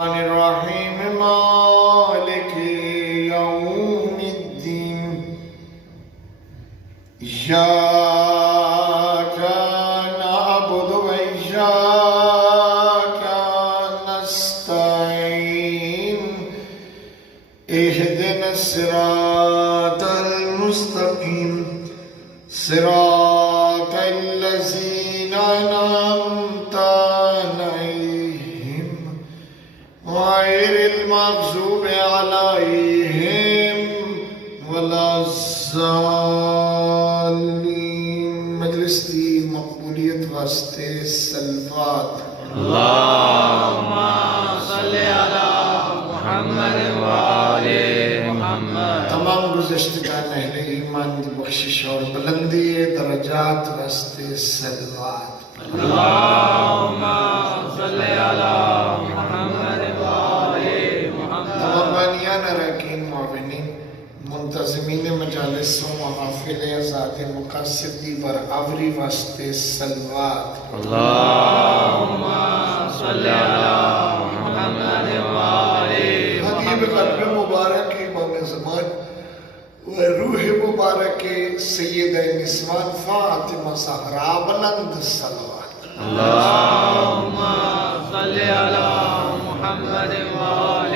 الرحيم مالك يوم الدين إياك نعبد وإياك نستعين اهدنا الصراط المستقيم صراط الذين أنعمت عليهم غير المغضوب عليهم ولا الضالين. مجلس کی مقبولیت واسطے سلوات. اللہم صلی علی محمد وآل محمد. تمام گزشتگان اہل ایمان کی بخشش اور بلندی درجات واسطے سلوات. اللہم صلی علی محمد وآل محمد. تمامانیان اراکین معاونین منتظمین مجالس و محافل ذات مقاصدی بر آوری واسطے سلوات. اللہم صلی علی محمد وآل حبیب قلب مبارک امام زمان و روح مبارک سید نسوان فاطمہ زہرا بلند صلوات. اللہم صلی علی محمد وآل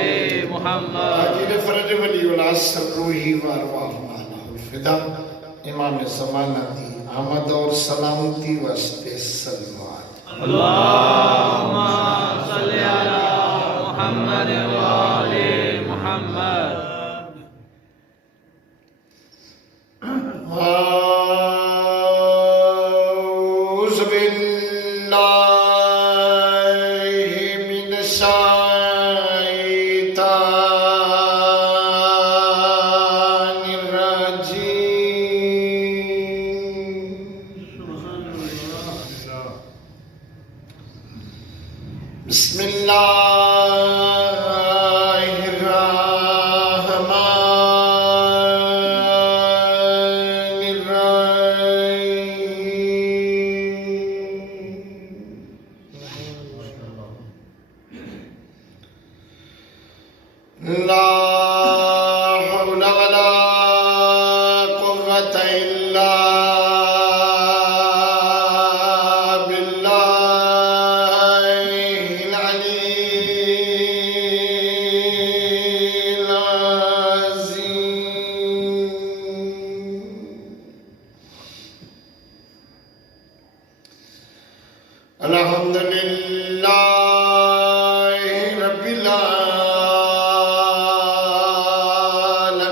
محمد. عاجل فرج ولی العصر روحی و ارواحنا لہ الفدا. امام زمانہ دی آمد اور سلامتی واسطے سلوات. اللہم صلی علی محمد وآل محمد. أعوذ بالله من الشيطان الرجيم. بسم الله الرحمن الرحيم. لا حول ولا قوة إلا بالله العلي العظيم. الحمد لله رب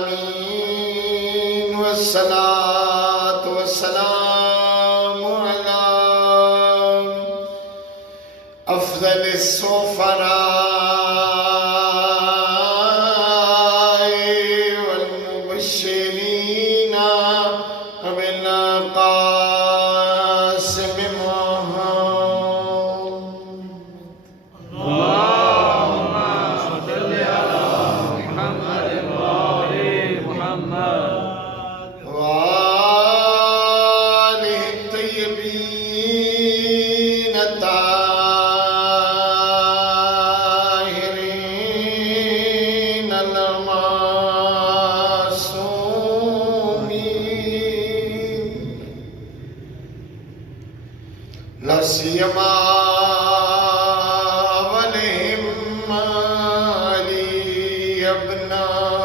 العالمين والصلاة والسلام على أفضل السفراء والمبشرين بالقاسم محمد. اللہم صلی علی محمد وآل محمد. وآله الطيبين الطاهرين المعصومين. لا سيما ولهم علي ابن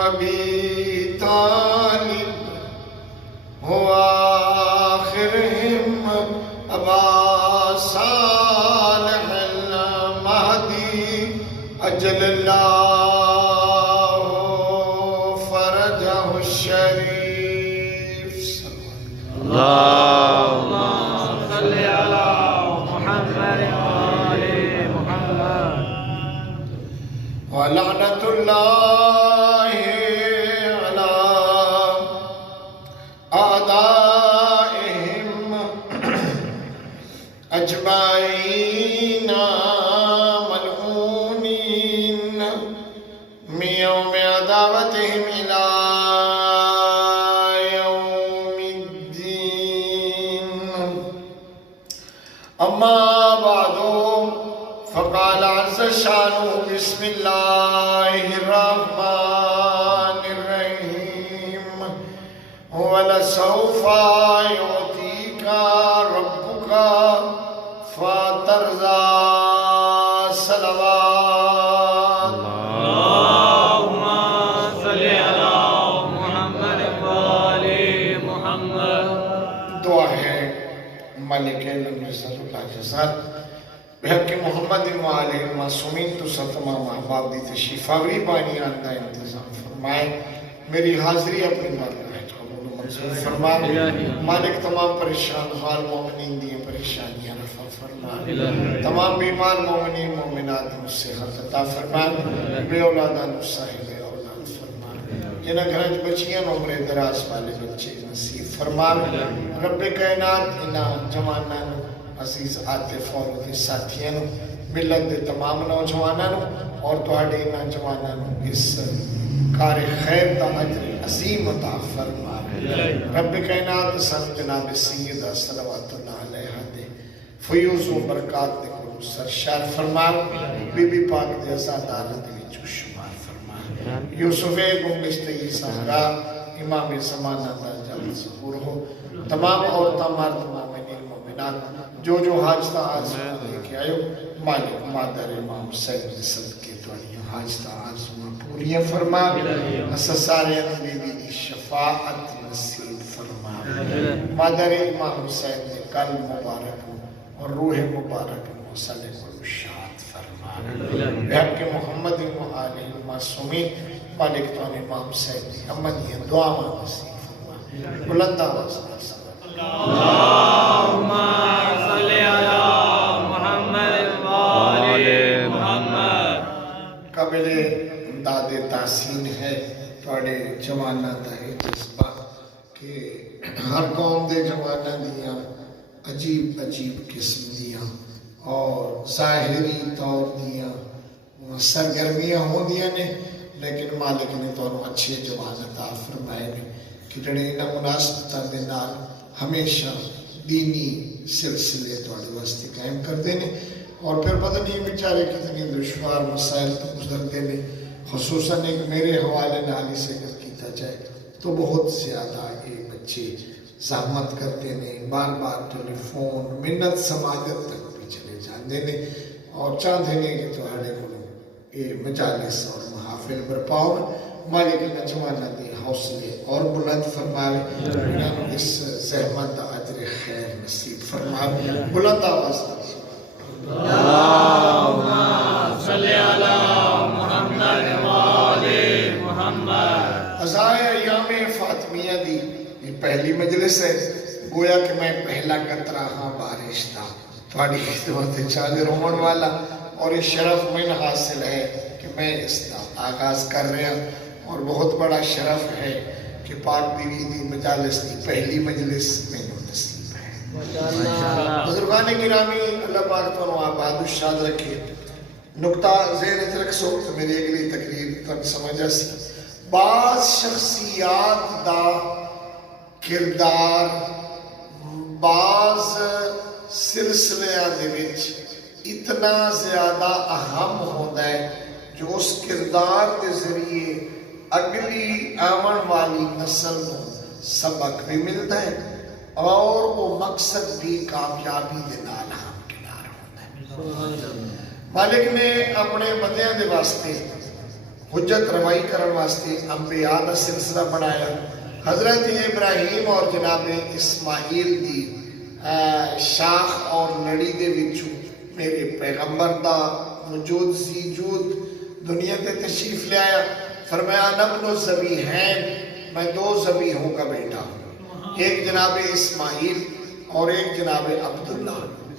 أبي طالب هو آخرهم أبا صالح المهدي أجل الله فرجه الشريف. اللہم صلی علی محمد وآل محمد. ولعنة الله على أعدائهم أجمعين ملعونين من يوم عداوتهم إلى يوم الدين. أما بعد فقال عز شانه بسم اللہ الرحمن الرحیم وَلَسَوْفَ يُعْطِيكَ رَبُّكَ فَتَرْضَى صلوات اللهم صل على محمد وآل محمد. دعا ہے ملک نصرت اللہ جزاد بحق محمد وآلہ معصومین تو تمام احباب دی تشریف آوری بانی آندہ انتظام فرمائے. میری حاضری اپنی بارگاہ قبول و منظور فرما. مالک تمام پریشان حال مومنین دی پریشانیاں رفع فرما. تمام بیمار مومنین مومنات دی صحت عطا فرما. بے اولادان صاحب اولاد فرما. جنہ گھرج بچیاں عمر دراز والے بچے نصیب فرما. رب کائنات انہا جوانان عزیز عاطف اور کے ساتھیاں ملت دے تمام نوجوانوں اور تواڈے انہاں جوانوں اس کار خیر دا اجر عظیم عطا فرما. رب کائنات سن جناب سیدہ صلوات اللہ علیہ دے فیوز و برکات دے کو سرشار فرما. بی بی پاک دے ازادار دے وچ شمار فرما. یوسف گنبشت سہرا امام زمانہ دا جلد ظہور ہو. تمام عورتاں مرد مومنین مومنات جو جو حاجتہ آزمہ لے کے آئے مالک مادر امام حسین صدقے توڑیاں حاجتہ آزمہ پوریاں فرما. اسسارے بی دی شفاعت نصیب فرما. مادر امام حسین نے قلب مبارک اور روح مبارک مسلح و اشاعت فرما. بحق محمد و آلہ معصومین مالک تو امام حسین نے امنی دعا نصیب فرما. بلند آواز اللهم صل على محمد وآل محمد. قابل امداد تحسین ہے توڑے جوانہ دا یہ جذبہ کہ ہر قوم دے جوانہ دیاں عجیب عجیب قسم دیاں اور ظاہری طور دیاں سرگرمیاں ہوں دیاں نے لیکن مالک نے تو اچھے جوان عطا فرمائے نے کہ جڑے انہاں مناسبتاں دے نال ہمیشہ دینی سلسلے توڑے واسطے قائم کر دینے اور پھر پتہ نہیں بیچارے کتنی دشوار مسائل تو گزر دینے. خصوصاً ایک میرے حوالے نالی سے اگر کیتا جائے تو بہت زیادہ یہ بچے زحمت کرتے ہیں بار بار ٹیلی فون منت سماجت تک بھی چلے جان دینے اور چاہتے ہیں کہ تمہارے کو یہ مجالس اور محافل برپاؤ. مالک نجوانہ دی حوصلے اور بلند فرمائے. اس زحمت دا اجر خیر نصیب فرمائے. بلند آواز اللهم صل على محمد وآل محمد. عزائے ایام فاطمیہ دی یہ پہلی مجلس ہے. گویا کہ میں پہلا قطرہ ہاں بارش دا تھوڑی خدمت چاہے رومن والا اور یہ شرف من حاصل ہے کہ میں اس دا آغاز کر رہا ہوں اور بہت بڑا شرف ہے کہ پاک بیوی دی مجالس دی پہلی مجلس میں نصیب ہے. بزرگان گرامی اللہ پاک تو آباد و شاد رکھے. نقطہ ذہن رکھ سو تو میری اگلی تقریر تک سمجھا سی. بعض شخصیات دا کردار بعض سلسلے دے وچ اتنا زیادہ اہم ہوتا ہے جو اس کردار دے ذریعے اگلی آمن والی نسل کو سبق بھی ملتا ہے اور وہ مقصد بھی کامیابی دے نال ہمکنار ہوتا ہے. مالک نے اپنے بندیاں دے واسطے حجت روائی کرن واسطے انبیاء دا سلسلہ بنایا. حضرت ابراہیم اور جناب اسماعیل دی شاخ اور لڑی دے وچوں میرے پیغمبر دا وجود زیجود دنیا تے تشریف لے آیا. فرمایا نبن الذبیحین میں دو ذبیحوں کا بیٹا ہوں. ایک جناب اسماعیل اور ایک جناب عبداللہ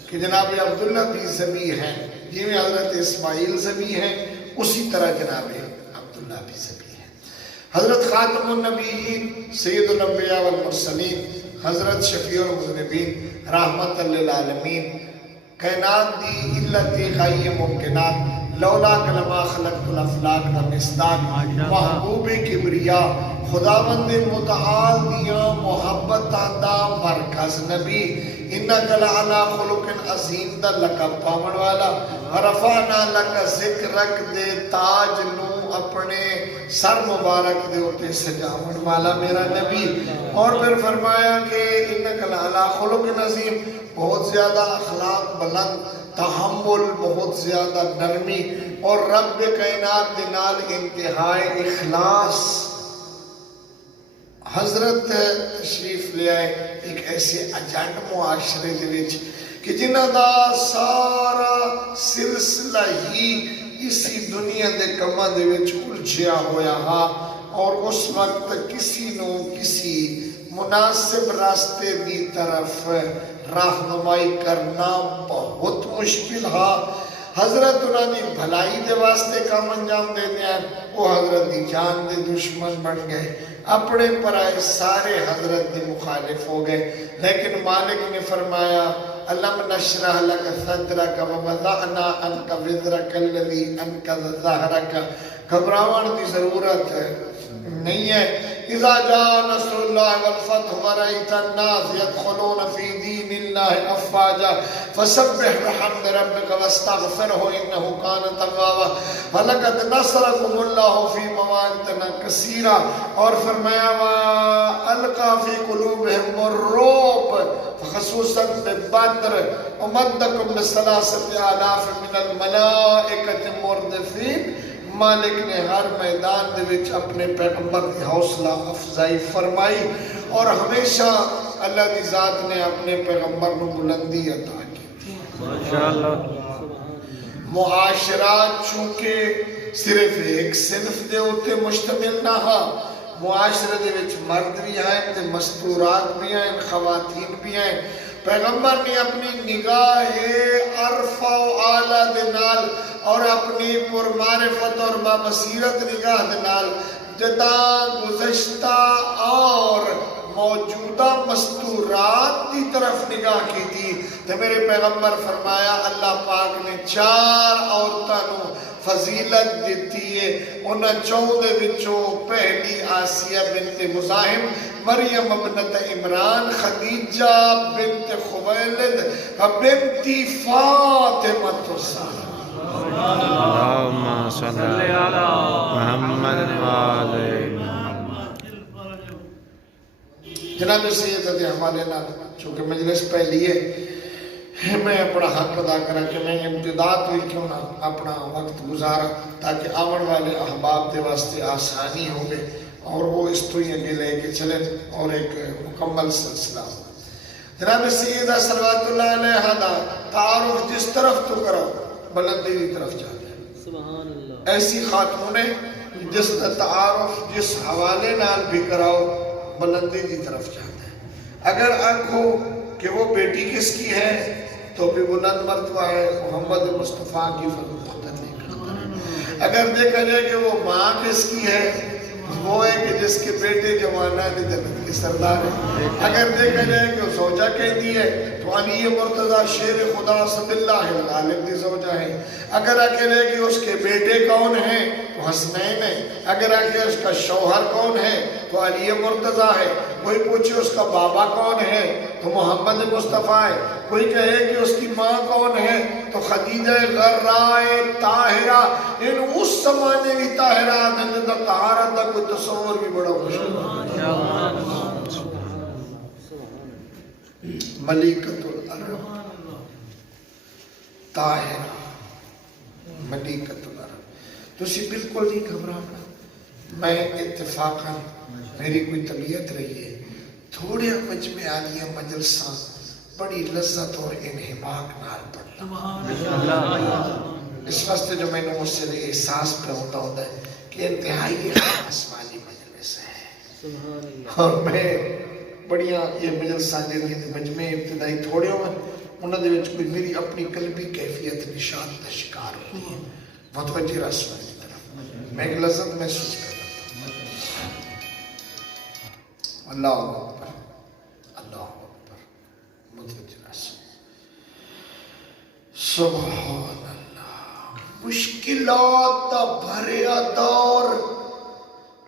کہ جناب عبداللہ بھی ذبیح ہیں جی میں حضرت اسماعیل ذبیح ہیں اسی طرح جناب عبداللہ بھی ذبیح ہیں. حضرت خاتم النبیین سید الانبیاء والمرسلین حضرت شفیع المذنبین رحمت للعالمین کائنات دی علت غائی ممکنات لولا کلمہ خلقت الافلاق دا مصداق محبوب کبریاء خداوند متعال دیا محبت دا مرکز نبی انک لعلی خلق عظیم دا لقب پاون والا رفعنا لک ذکرک دے تاج نو اپنے سر مبارک دے ہوتے سجاون والا میرا نبی. اور پھر فرمایا کہ انک لعلی خلق عظیم بہت زیادہ اخلاق بلند, تحمل بہت زیادہ نرمی, اور رب کائنات دے نال انتہائی اخلاص. حضرت تشریف لے آئے ایک ایسے اجنڈ معاشرے دے وچ کہ جنہ دا سارا سلسلہ ہی اسی دنیا دے کماں دے وچ الجھیا ہویا ہا, اور اس وقت کسی نو کسی مناسب راستے دی طرف راہنمائی کرنا بہت مشکل ہا. حضرت انہاں دی بھلائی دے واسطے کام انجام دے دیا, وہ حضرت دی جان دے دشمن بن گئے, اپنے پرائے سارے حضرت دے مخالف ہو گئے. لیکن مالک نے فرمایا الم نشرح لک صدرک ووضعنا عنک وزرک الذی انقض ظہرک, گھبراون دی ضرورت نہیں ہے. اذا جاء نصر اللہ والفتح ورأیت الناس يدخلون في دین اللہ افواجا فسبح بحمد ربک واستغفرہ انہ کان توابا فلقد نصرکم اللہ فی مواطن کثیرہ. اور فرمایا والقى في قلوبهم الرعب خصوصا ببدر ومدکم بثلاثة آلاف من الملائکة مردفین. مالک نے ہر میدان دے وچ اپنے پیغمبر کی حوصلہ افزائی فرمائی, اور ہمیشہ اللہ دی ذات نے اپنے پیغمبر کو بلندی عطا کی. ماشاءاللہ. معاشرات چونکہ صرف ایک صنف دے ہوتے مشتمل نہ ہا, معاشرے دے وچ مرد بھی ہیں تے مستورات بھی ہیں, خواتین بھی ہیں. پیغمبر نے اپنی نگاہ عرفہ و اعلیٰ دے نال اور اپنی پرمعرفت اور بابصیرت نگاہ دے نال جدا گزشتہ اور موجودہ مستورات دی طرف نگاہ کی تھی. تو میرے پیغمبر فرمایا اللہ پاک نے 4 عورتوں فضیلت دیتی ہے. انہاں 14 وچوں پہلی آسیہ بنت مزاحم, مریم ابنت عمران, خدیجہ بنت خویلد و بنت فاطمۃ الزہرا. اللہم صلی علی محمد وآلہ. جناب سید کے حوالے نال چونکہ مجلس پہلی ہے, میں اپنا حق ادا کرا کہ میں امتداد ہوئی کیوں نہ اپنا وقت گزارا تاکہ آون والے احباب دے واسطے آسانی ہو گئے اور وہ اس تو ہی آگے لے کے چلے اور ایک مکمل سلسلہ. جناب سیدہ صلوات اللہ علیہ دا تعارف جس طرف تو کرو بلندی کی طرف جاتے ہیں. سبحان اللہ. ایسی خاتون ہے جس کا تعارف جس حوالے نال بھی کراؤ بلندی کی طرف جاتے ہیں. اگر آنکھو کہ وہ بیٹی کس کی ہے تو بھی بلند مرتبہ ہے, محمد مصطفیٰ کی فضیلت نہیں کرتا. اگر دیکھا جائے کہ وہ ماں کس کی ہے وہ ہے کہ جس کے بیٹے جوانان جنت کے سردار ہیں. اگر دیکھا جائے کہ وہ زوجہ کہتی ہے تو علی مرتضیٰ شیر خدا صد اللہ الغالب دی زوجہ ہے. اگر اکیلے کہ اس کے بیٹے کون ہیں تو حسنین ہے. اگر اکیلے اس کا شوہر کون ہے تو علی مرتضیٰ ہے. کوئی پوچھے اس کا بابا کون ہے تو محمد مصطفیٰ ہے. کوئی کہے کہ اس کی ماں کون ہے تو خدیجہ غرائے طاہرہ. ان اس زمانے بھی طاہرات ہیں جن کا طہارت کا کوئی تصور بھی بڑا مشکل ہے. ملیکۃ العرب طاہرہ, ملیکۃ العرب. تو اسی بالکل نہیں گھبرانا. میں اتفاقاً میری کوئی طبیعت رہی ہے تھوڑے مجمع عالیہ مجلساں بڑی لذت اور انہماک نال پڑھنا. اس واسطے جو میں نے مجھ سے احساس پہ ہوتا ہے کہ انتہائی خاص والی مجلس ہے اور میں بڑیاں یہ مجلساں جڑی مجمع ابتدائی تھوڑے ہوئے انہاں دے وچ کوئی میری اپنی قلبی کیفیت نشان کا شکار ہوتی ہے. متوجہ رسول کی طرف میں ایک لذت محسوس کرتا ہوں. اللہ اکبر اللہ اکبر. متوجہ رسول سبحان اللہ. مشکلات دا بھریا دور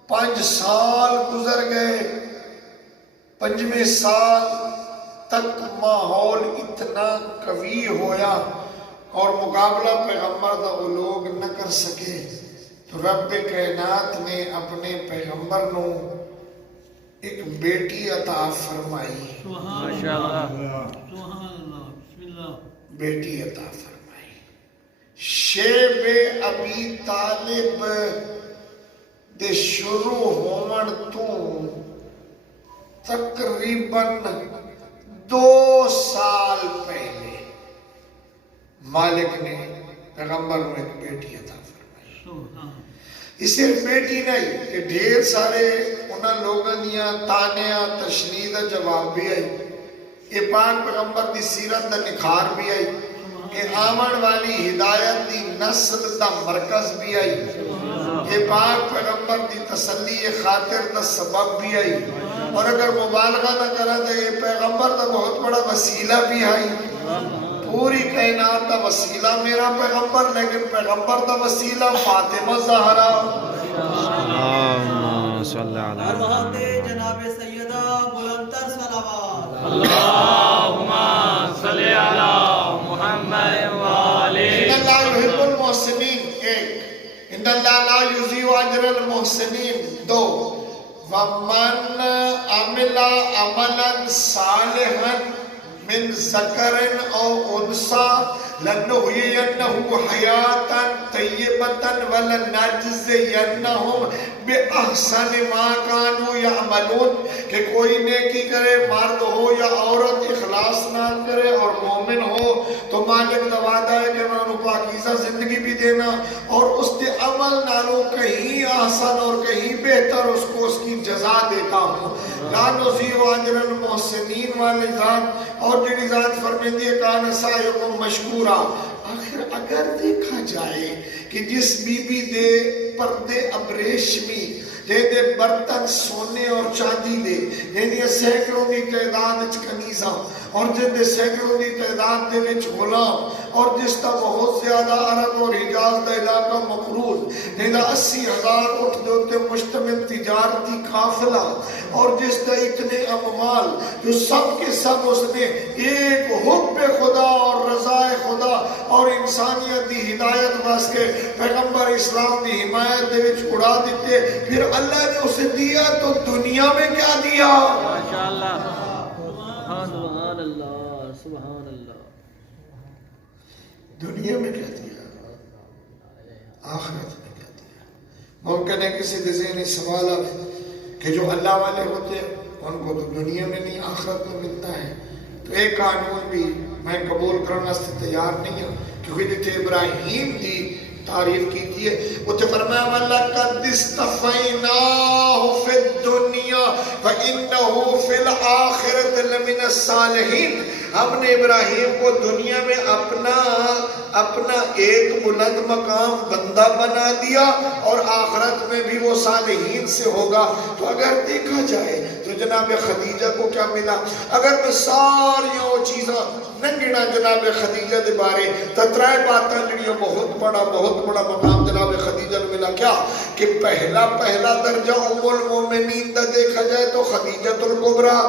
5 سال گزر گئے. 5ویں سال تک ماحول اتنا قوی ہویا اور مقابلہ پیغمبر دا وہ لوگ نہ کر سکے تو رب کائنات نے اپنے پیغمبر نو ایک بیٹی عطا فرمائی. بیٹی عطا فرمائی. شیب ابی طالب دے شروع ہون تو تقریباً 2 سال پہلے مالک نے پیغمبر میں ایک بیٹی عطا فرمائی. اس صرف بیٹی نہیں کہ ڈھیر سارے انہاں لوگوں دیاں تانیاں تشنید جواب بھی آئی. یہ پاک پیغمبر دی سیرت دا نکھار بھی آئی. یہ آمن والی ہدایت دی نسل دا مرکز بھی آئی. یہ پاک پیغمبر دی تسلی خاطر دا سبب بھی آئی. اور اگر مبالغہ نہ کرا تو یہ پیغمبر دا بہت بڑا وسیلہ بھی آئی. پوری کائنات دا وسیلہ میرا پیغمبر لیکن پیغمبر دا وسیلہ فاطمہ زہرا. اللہم صلی علی ارواحات جناب سیدہ بلندتر صلوات. اللہم صلی علی محمد وآلہ. ان اللہ یحب المحسنین 1. ان اللہ لا یضیع اجر المحسنین 2. ومن عمل عملا صالحا من ذکر او انثى لنحيينه حیاتا طیبتا ولنجزینہم بأحسن ما كانوا يعملون. کہ کوئی نیکی کرے مرد ہو یا عورت اخلاص نہ کرے اور مومن ہو تو مالک دا وعدہ ہے کہ میں انہوں پاکیزہ زندگی بھی دینا اور اس دے عمل نالوں کہیں احسن اور کہیں بہتر اس کو اس کی جزا دیتا ہوں. لا نضیع اجر المحسنین والی ذات اور جنہی ذات فرمیندی ہے کان سعیکم مشکورا. آخر اگر دیکھا جائے کہ جس بی بی دے پردے ابریشمی دے دے برتن سونے اور چاندی دے یعنی سینکڑوں دی تعداد وچ کنیزاں اور جن دے سینکڑوں دی تعداد دے وچ غلام اور جس تا بہت زیادہ عرب اور حجاز دا علاقہ مقروض جنہا 80,000 اٹھ دے ہوتے مشتمل تجارتی قافلہ اور جس دا اتنے اموال جو سب کے سب اس نے ایک حب خدا اور رضا خدا اور انسانیت دی ہدایت واسطے پیغمبر اسلام دی حمایت دے وچ اڑا دیتے. پھر اللہ نے اسے دیا تو دنیا میں کیا دیا؟ ماشاءاللہ. سبحان اللہ سبحان اللہ. دنیا میں کیا دیا؟ آخرت میں کیا دیا؟ ممکن ہے کسی کے ذہن میں سوال آئے کہ جو اللہ والے ہوتے ہیں ان کو تو دنیا میں نہیں آخرت میں ملتا ہے. تو ایک قانون بھی میں قبول کرنا سے تیار نہیں ہوں کیونکہ جتنے ابراہیم دی تعریف کی تھی ہے وہ تو فرمایا وَلَقَدْ اسْتَفَيْنَاهُ فِي الدُّنْيَا وَإِنَّهُ فِي الْآخِرَةِ لَمِنَ الصَّالِحِينَ. ہم نے ابراہیم کو دنیا میں اپنا ایک بلند مقام بندہ بنا دیا اور آخرت میں بھی وہ صالحین سے ہوگا. تو اگر دیکھا جائے تو جناب خدیجہ کو کیا ملا؟ اگر میں ساری وہ چیزاں ننگنا جناب خدیجہ دے بارے تترائے باتاں جڑیاں بہت بڑا مقام جناب خدیجہ نے ملا. کیا کہ پہلا درجہ ام المومنین دا دیکھا جائے تو خدیجہ الکبریٰ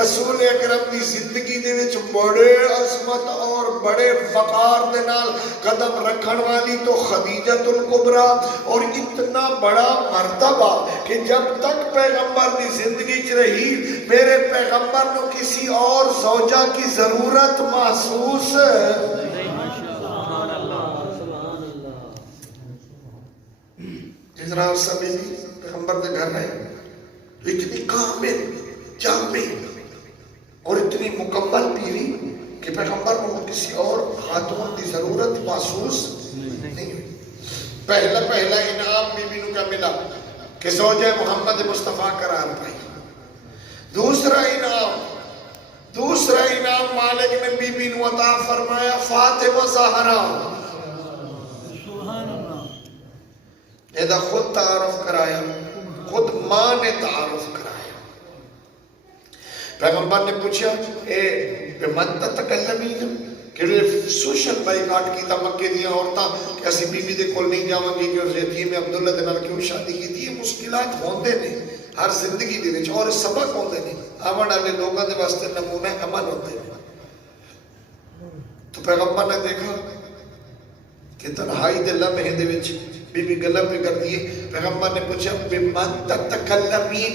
رسول اکرم دی زندگی دے وچ بڑے عظمت اور بڑے وقار دے نال قدم رکھن والی تو خدیجہ الکبریٰ اور اتنا بڑا مرتبہ کہ جب تک پیغمبر دی زندگی چ رہی میرے پیغمبر نو کسی اور زوجہ کی ضرورت محسوس جنرال صاحب بھی پیغمبر دے گھر رہے تو اتنی کامل جامع اور اتنی مکمل پیری کہ پیغمبر کو کسی اور خاتون کی ضرورت محسوس نہیں ہوئی. پہلا انعام بی بی نو کا ملا کہ زوجہ محمد مصطفیٰ قرار پائی. دوسرا انعام مالک نے بی بی نو عطا فرمایا فاطمہ زہرا. یہ خود تعارف کرایا, خود ماں نے تعارف کرایا. پیغمبر نے پوچھا اے بمن تتکلمین کہ سوشل بائیکاٹ کی تا مکے دیا عورتاں کہ اسی بی بی دے کول نہیں جاواں گی کہ اس یتیم عبداللہ دے نال کیوں شادی کی تھی. یہ مشکلات ہوندے نے ہر زندگی دے وچ اور سبق ہوندے نے. آمن والے لوگوں کے واسطے نمونہ عمل ہوتے ہیں. تو پیغمبر نے دیکھا کہ تنہائی دے لمحے دے وچ بی بی گلاں پہ کر دیے. پیغمبر نے پوچھا بمن تتکلمین،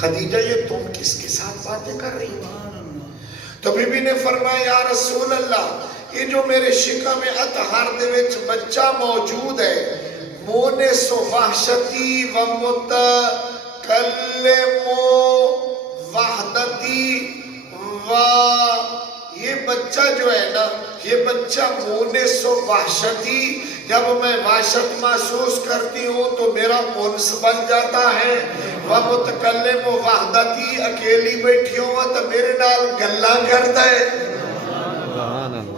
خدیجہ یہ تم کس کے ساتھ باتیں کر رہی ہو؟ تو بی بی نے فرمایا یا رسول اللہ یہ جو میرے شکم اطہر دے وچ بچہ موجود ہے مونس و وحشتی و متکلم و وحدتی و یہ بچہ جو ہے نا یہ بچہ مونس و وحشتی، جب میں وحشت محسوس کرتی ہوں تو میرا مونس بن جاتا ہے. وہ متکلم و وحدتی اکیلی بیٹھی ہوں تو میرے نال گلاں کرتا ہے. سبحان اللہ.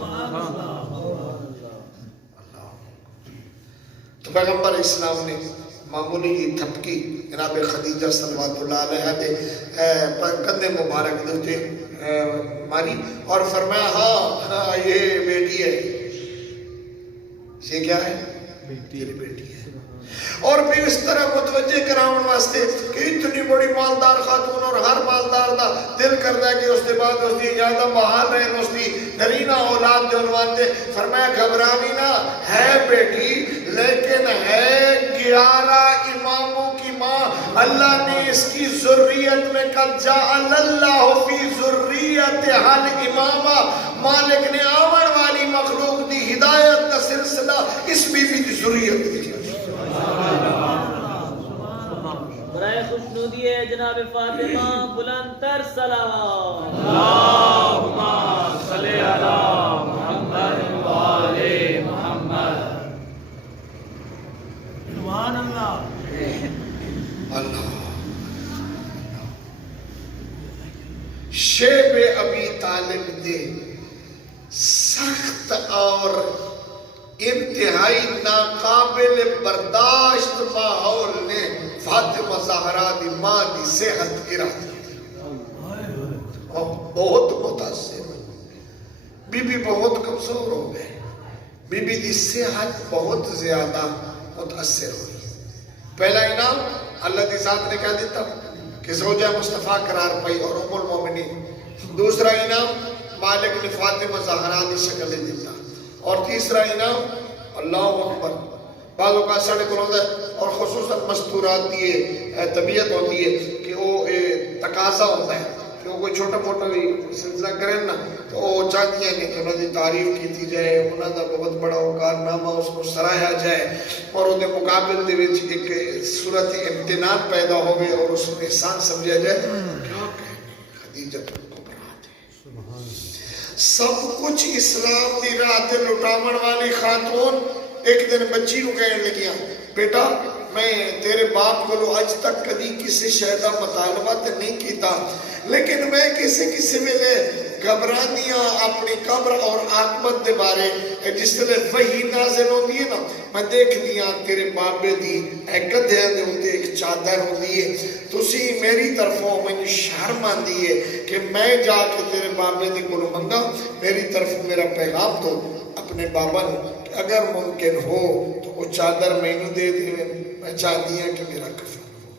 تو پیغمبر اسلام نے معمولی تھپکی جناب خدیجہ صلوات اللہ علیہ دے کندھے مبارک دیتے ماری اور فرمایا ہاں یہ بیٹی ہے. یہ کیا ہے؟ تیری بیٹی ہے. اور پھر اس طرح متوجہ کراؤن واسطے کہ اتنی بڑی مالدار خاتون اور ہر مالدار دا دل کرتا ہے کہ اس کے بعد اس دی زیادہ بحال رہے اس دی نرینہ اولاد جو عنوان دے. فرمایا گھبراوی نہ ہے بیٹی لیکن ہے 11 اماموں کی ماں. اللہ نے اس کی ذریت میں قد جعل اللہ فی ذریت حل امامہ. مالک نے آمن والی مخلوق دی ہدایت کا سلسلہ اس بی بی دی ذریت کی. برائے خوشنودی ہے جناب فاطمہ بلند تر صلوات. اللہم صلی علی محمد و آل محمد. سبحان اللہ. اللہ شیب ابی طالب دے سخت اور انتہائی ناقابل برداشت ماحول نے فاطمہ زہرا دی ماں دی صحت گرا دی. بہت متاثر بی بی بہت کمزور ہو گئے. بی بی دی صحت بہت زیادہ متاثر ہوئی. پہلا انعام اللہ دی ذات نے کیا دیتا کہ زوجہ مصطفیٰ قرار پائی اور ام المومنین. دوسرا انعام مالک نے فاطمہ زہرا دی شکل دیتا. اور تیسرا انعام اللہ اکبر بعض اوقات سڑے کو ہوتا ہے اور خصوصاً مستورات دیئے طبیعت ہوتی ہے کہ وہ تقاضا ہوتا ہے کہ وہ کوئی چھوٹا موٹا بھی سلسلہ کریں نا تو وہ چاہتی ہیں کہ انہوں نے تعریف کی تھی جائے انہوں نے بہت بڑا کارنامہ اس کو سراہا جائے اور انہیں مقابل دے وچ ایک صورت امتنان پیدا ہوئے اور اس میں احسان سمجھا جائے. کیا کہنے خدیجہ سب کچھ اسلام دی راہ تے لٹاون والی خاتون ایک دن بچی کو کہنے لگیاں بیٹا میں تیرے باپ کو اج تک کبھی کسی شے دا مطالبہ تے نہیں کیتا لیکن میں کسی ویلے گھبراندیاں اپنی قبر اور عاقبت دے بارے جس لئے وحی نازل ہوندی ہے نا میں دیکھ دیاں تیرے بابے دی گدھے دے ہوندے ایک چادر ہوندی ہے تسی میری طرفوں میں شرم آندی ہے کہ میں جا کے تیرے بابے دی کو منگا میری طرف میرا پیغام دو اپنے بابا نے کہ اگر ممکن ہو تو وہ چادر میں نو دے دے میں چاہتی ہیں کہ میرا کفن ہو.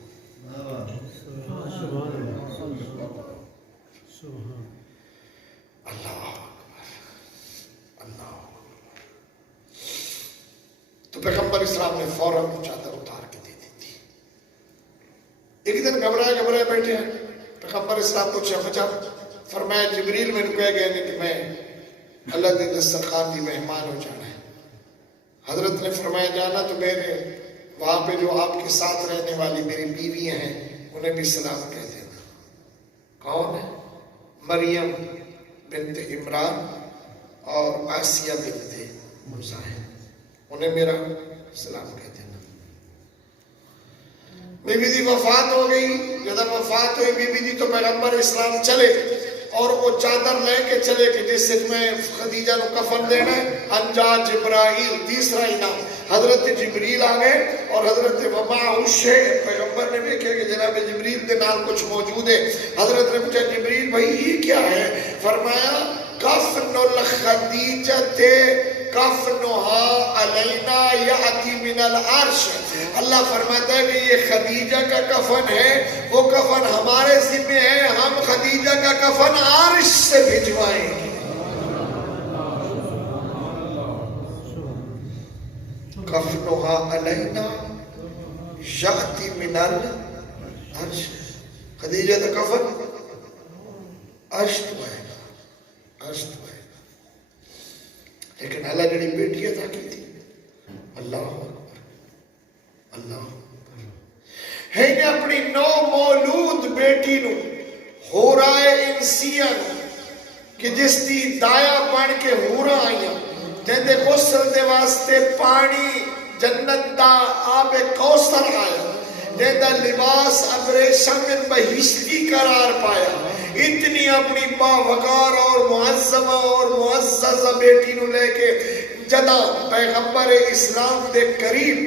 اللہ اللہ. تو پیغمبر اسلام نے فوراً چادر اتار کے دے دی تھی. ایک دن گھبرائے بیٹھے ہیں پیغمبر اسلام کو چفچا فرمایا جبریل میں نے کہہ گئے کہ میں اللہ کے دسترخوان کی مہمان ہو جانا ہے. حضرت نے فرمایا جانا تو میرے وہاں پہ جو آپ کے ساتھ رہنے والی میری بیویاں ہیں انہیں بھی سلام کہہ دینا. کون ہے؟ مریم بنت عمران اور آسیہ بنت مزاحم انہیں میرا سلام کہہ دینا. بی بی دی وفات ہو گئی. جب وفات ہوئی بی بی دی تو پیغمبر اسلام چلے اور وہ چادر لے کے چلے کہ جس سے میں خدیجہ نو کفن دینا ہے. انجا جبرائیل تیسرا انعام حضرت جبریل آ گئے اور حضرت ومعہ الشیء پیغمبر نے بھی کہا کہ جناب جبریل کے نال کچھ موجود ہے. حضرت نے پوچھا جبریل بھائی یہ کیا ہے؟ فرمایا کفن الخدیجہ کفنہا علینا یاتی من العرش، اللہ فرماتا ہے کہ یہ خدیجہ کا کفن ہے، وہ کفن ہمارے ذمہ ہے، ہم خدیجہ کا کفن عرش سے بھجوائیں گے۔ کفنہا علینا یاتی من العرش، خدیجہ کا کفن عرش تو آئے گا، عرش تو آئے گا۔ لیکن اللہ جڑی بیٹی عطا کی تھی، اللہ اکبر، اللہ اکبر، ہے نے اپنی نو مولود بیٹی نو ہورائے انسیہ نو کہ جس دی دایا بن کے ہورا آئیاں، جن دے غسل دے واسطے پانی جنت دا آب کوثر آیا، جن دا لباس ابریشم بہشتی قرار پایا، اتنی اپنی باوقار اور معظمہ اور معززہ بیٹی نو لے کے جدا پیغمبر اسلام دے قریب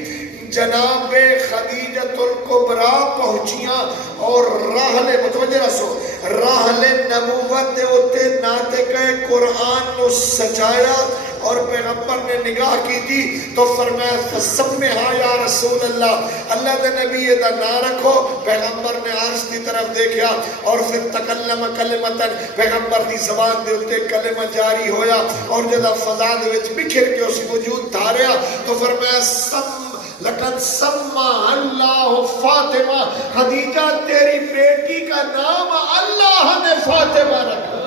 جناب خدیجۃ الکبریٰ پہنچیاں، اور راہل متوجہ رسو راہل نبوت دے ہوتے ناطق قرآن نو سجایا، اور پیغمبر نے نگاہ کی تھی تو فرمایا فسمھا یا رسول اللہ، اللہ دے نبی دا نام رکھو۔ پیغمبر نے عرش کی طرف دیکھا اور پھر تکلم کلمتن، پیغمبر دی زبان دے اتے کلمہ جاری ہویا، اور جدا فضا دے وچ بکھر کے اس وجود دھاریا تو فرمایا لقد سما اللہ فاطمہ، خدیجہ تیری بیٹی کا نام اللہ نے فاطمہ رکھا۔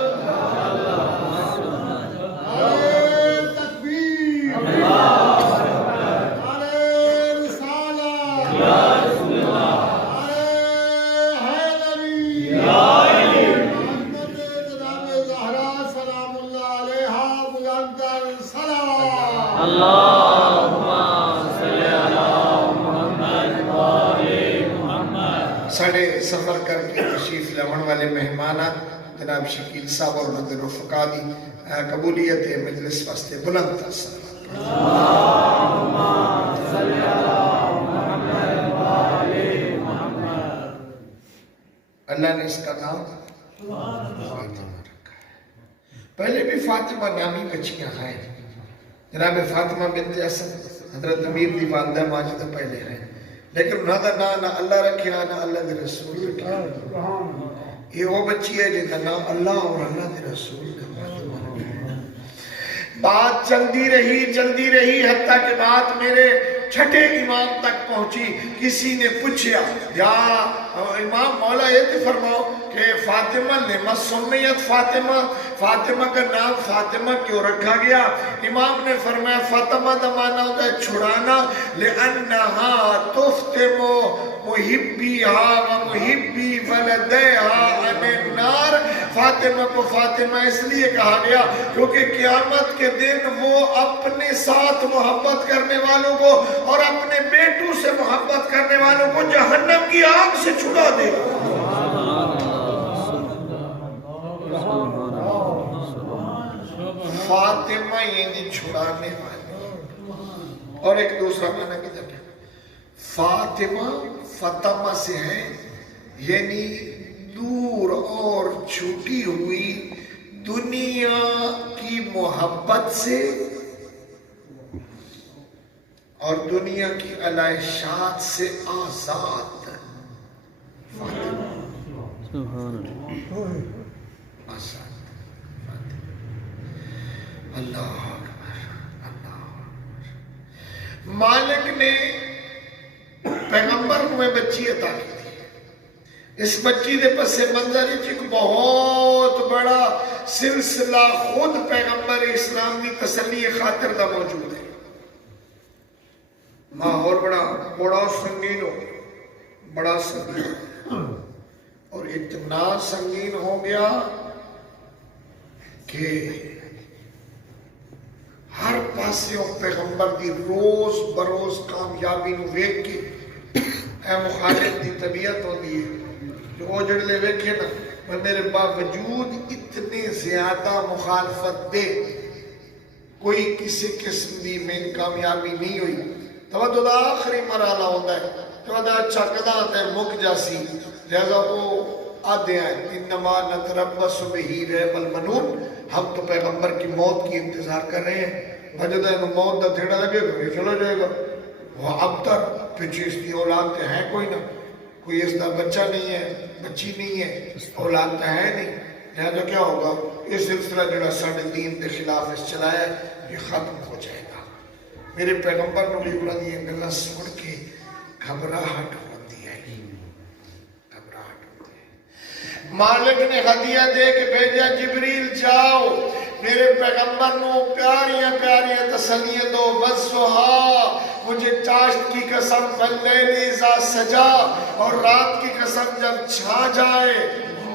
ساڑھے سفر کر کے تشریف لون والے مہمانات جناب شکیل صاحب اور انہوں نے رفقا دی قبولیت مجلس واسطے بلند تھا اللہ نے اس کا نام فاطمہ رکھا ہے۔ پہلے بھی فاطمہ نامی بچیاں ہیں، جناب فاطمہ بنت اسد حضرت امیر دی والدہ ماجدہ پہلے ہیں، لیکن انہاں دا نام نہ اللہ رکھیا نہ اللہ دے رسول رکھیا۔ یہ وہ بچی ہے جن کا نام اللہ اور اللہ دے رسول نے فاطمہ رکھا۔ بات چلتی رہی حتیٰ کہ بات میرے چھٹے امام تک پہنچی۔ کسی نے پوچھا یا امام مولا یہ تو فرماؤ کہ فاطمہ لما سمیت فاطمہ، فاطمہ کا نام فاطمہ کیوں رکھا گیا؟ امام نے فرمایا فاطمہ دا معنی ہوتا ہے چھڑانا، لِأَنَّهَا تُفْتِمُ مُحِبِّهَا وَمُحِبِّي وَلَدَيْهَا عَنِ النَّارِ، فاطمہ کو فاطمہ اس لیے کہا گیا کیونکہ قیامت کے دن وہ اپنے ساتھ محبت کرنے والوں کو اور اپنے بیٹوں سے محبت کرنے والوں کو جہنم کی آگ سے چھڑا دے گا۔ فاطمہ یعنی چھڑانے والی، اور ایک دوسرا معنی کی طرح فاطمہ فاطمہ سے ہے یعنی دور اور چھوٹی ہوئی دنیا کی محبت سے اور دنیا کی علائشات سے آزاد فاطمہ، آزاد فاطمہ۔ اللہ اکبر، اللہ اکبر۔ مالک نے پیغمبر کو میں بچی عطا کی تھی، اس بچی دے پس منظر ایک بہت بڑا سلسلہ خود پیغمبر اسلام کی تسلی خاطر دا موجود ہے۔ ماحول بڑا سنگین ہو، بڑا سنگین، اور اتنا سنگین ہو گیا کہ ہر پاسے پیغمبر دی روز بروز کامیابی نو ویکھ کے اے مخالف دی طبیعت ہوتی ہے جو وہ جڑلے ویکھے نا میں میرے باوجود اتنے زیادہ مخالفت دے کوئی کسی قسم دی میں کامیابی نہیں ہوئی۔ توجہ دا آخری مرحلہ ہوتا ہے توجہ دا اچھا قدہ آتا ہے مک جاسی، لہذا وہ آدھے ہیں انما نتربص بہ ریب المنون، ہم تو پیغمبر کی موت کی انتظار کر رہے ہیں۔ بجدہ انہوں موت دا تھیڑا لگے گا یہ چلا جائے گا. وہ ابتر پیچھے اس کی اولاد تے ہے کوئی نہ, کوئی اس دا بچہ نہیں ہے, بچی نہیں ہے, اولاد تے ہے نہیں. لہذا کیا ہوگا, یہ سلسلہ جڑا ساڑھے دین کے خلاف اس چلایا ہے یہ ختم ہو جائے گا. میرے پیغمبر نبی اللہ یہ گلہ سن کے گھبراہٹ ہوتی ہے, گھبراہٹ ہوتی ہے. مالک نے ہدیہ دے کے بھیجا جبریل جاؤ میرے پیغمبر نو پیاریاں پیاریاں تسلیاں دو. وَالضُّحَا مجھے چاشت کی قسم, وَاللَّيْلِ اِذَا سَجَا اور رات کی قسم جب چھا جائے.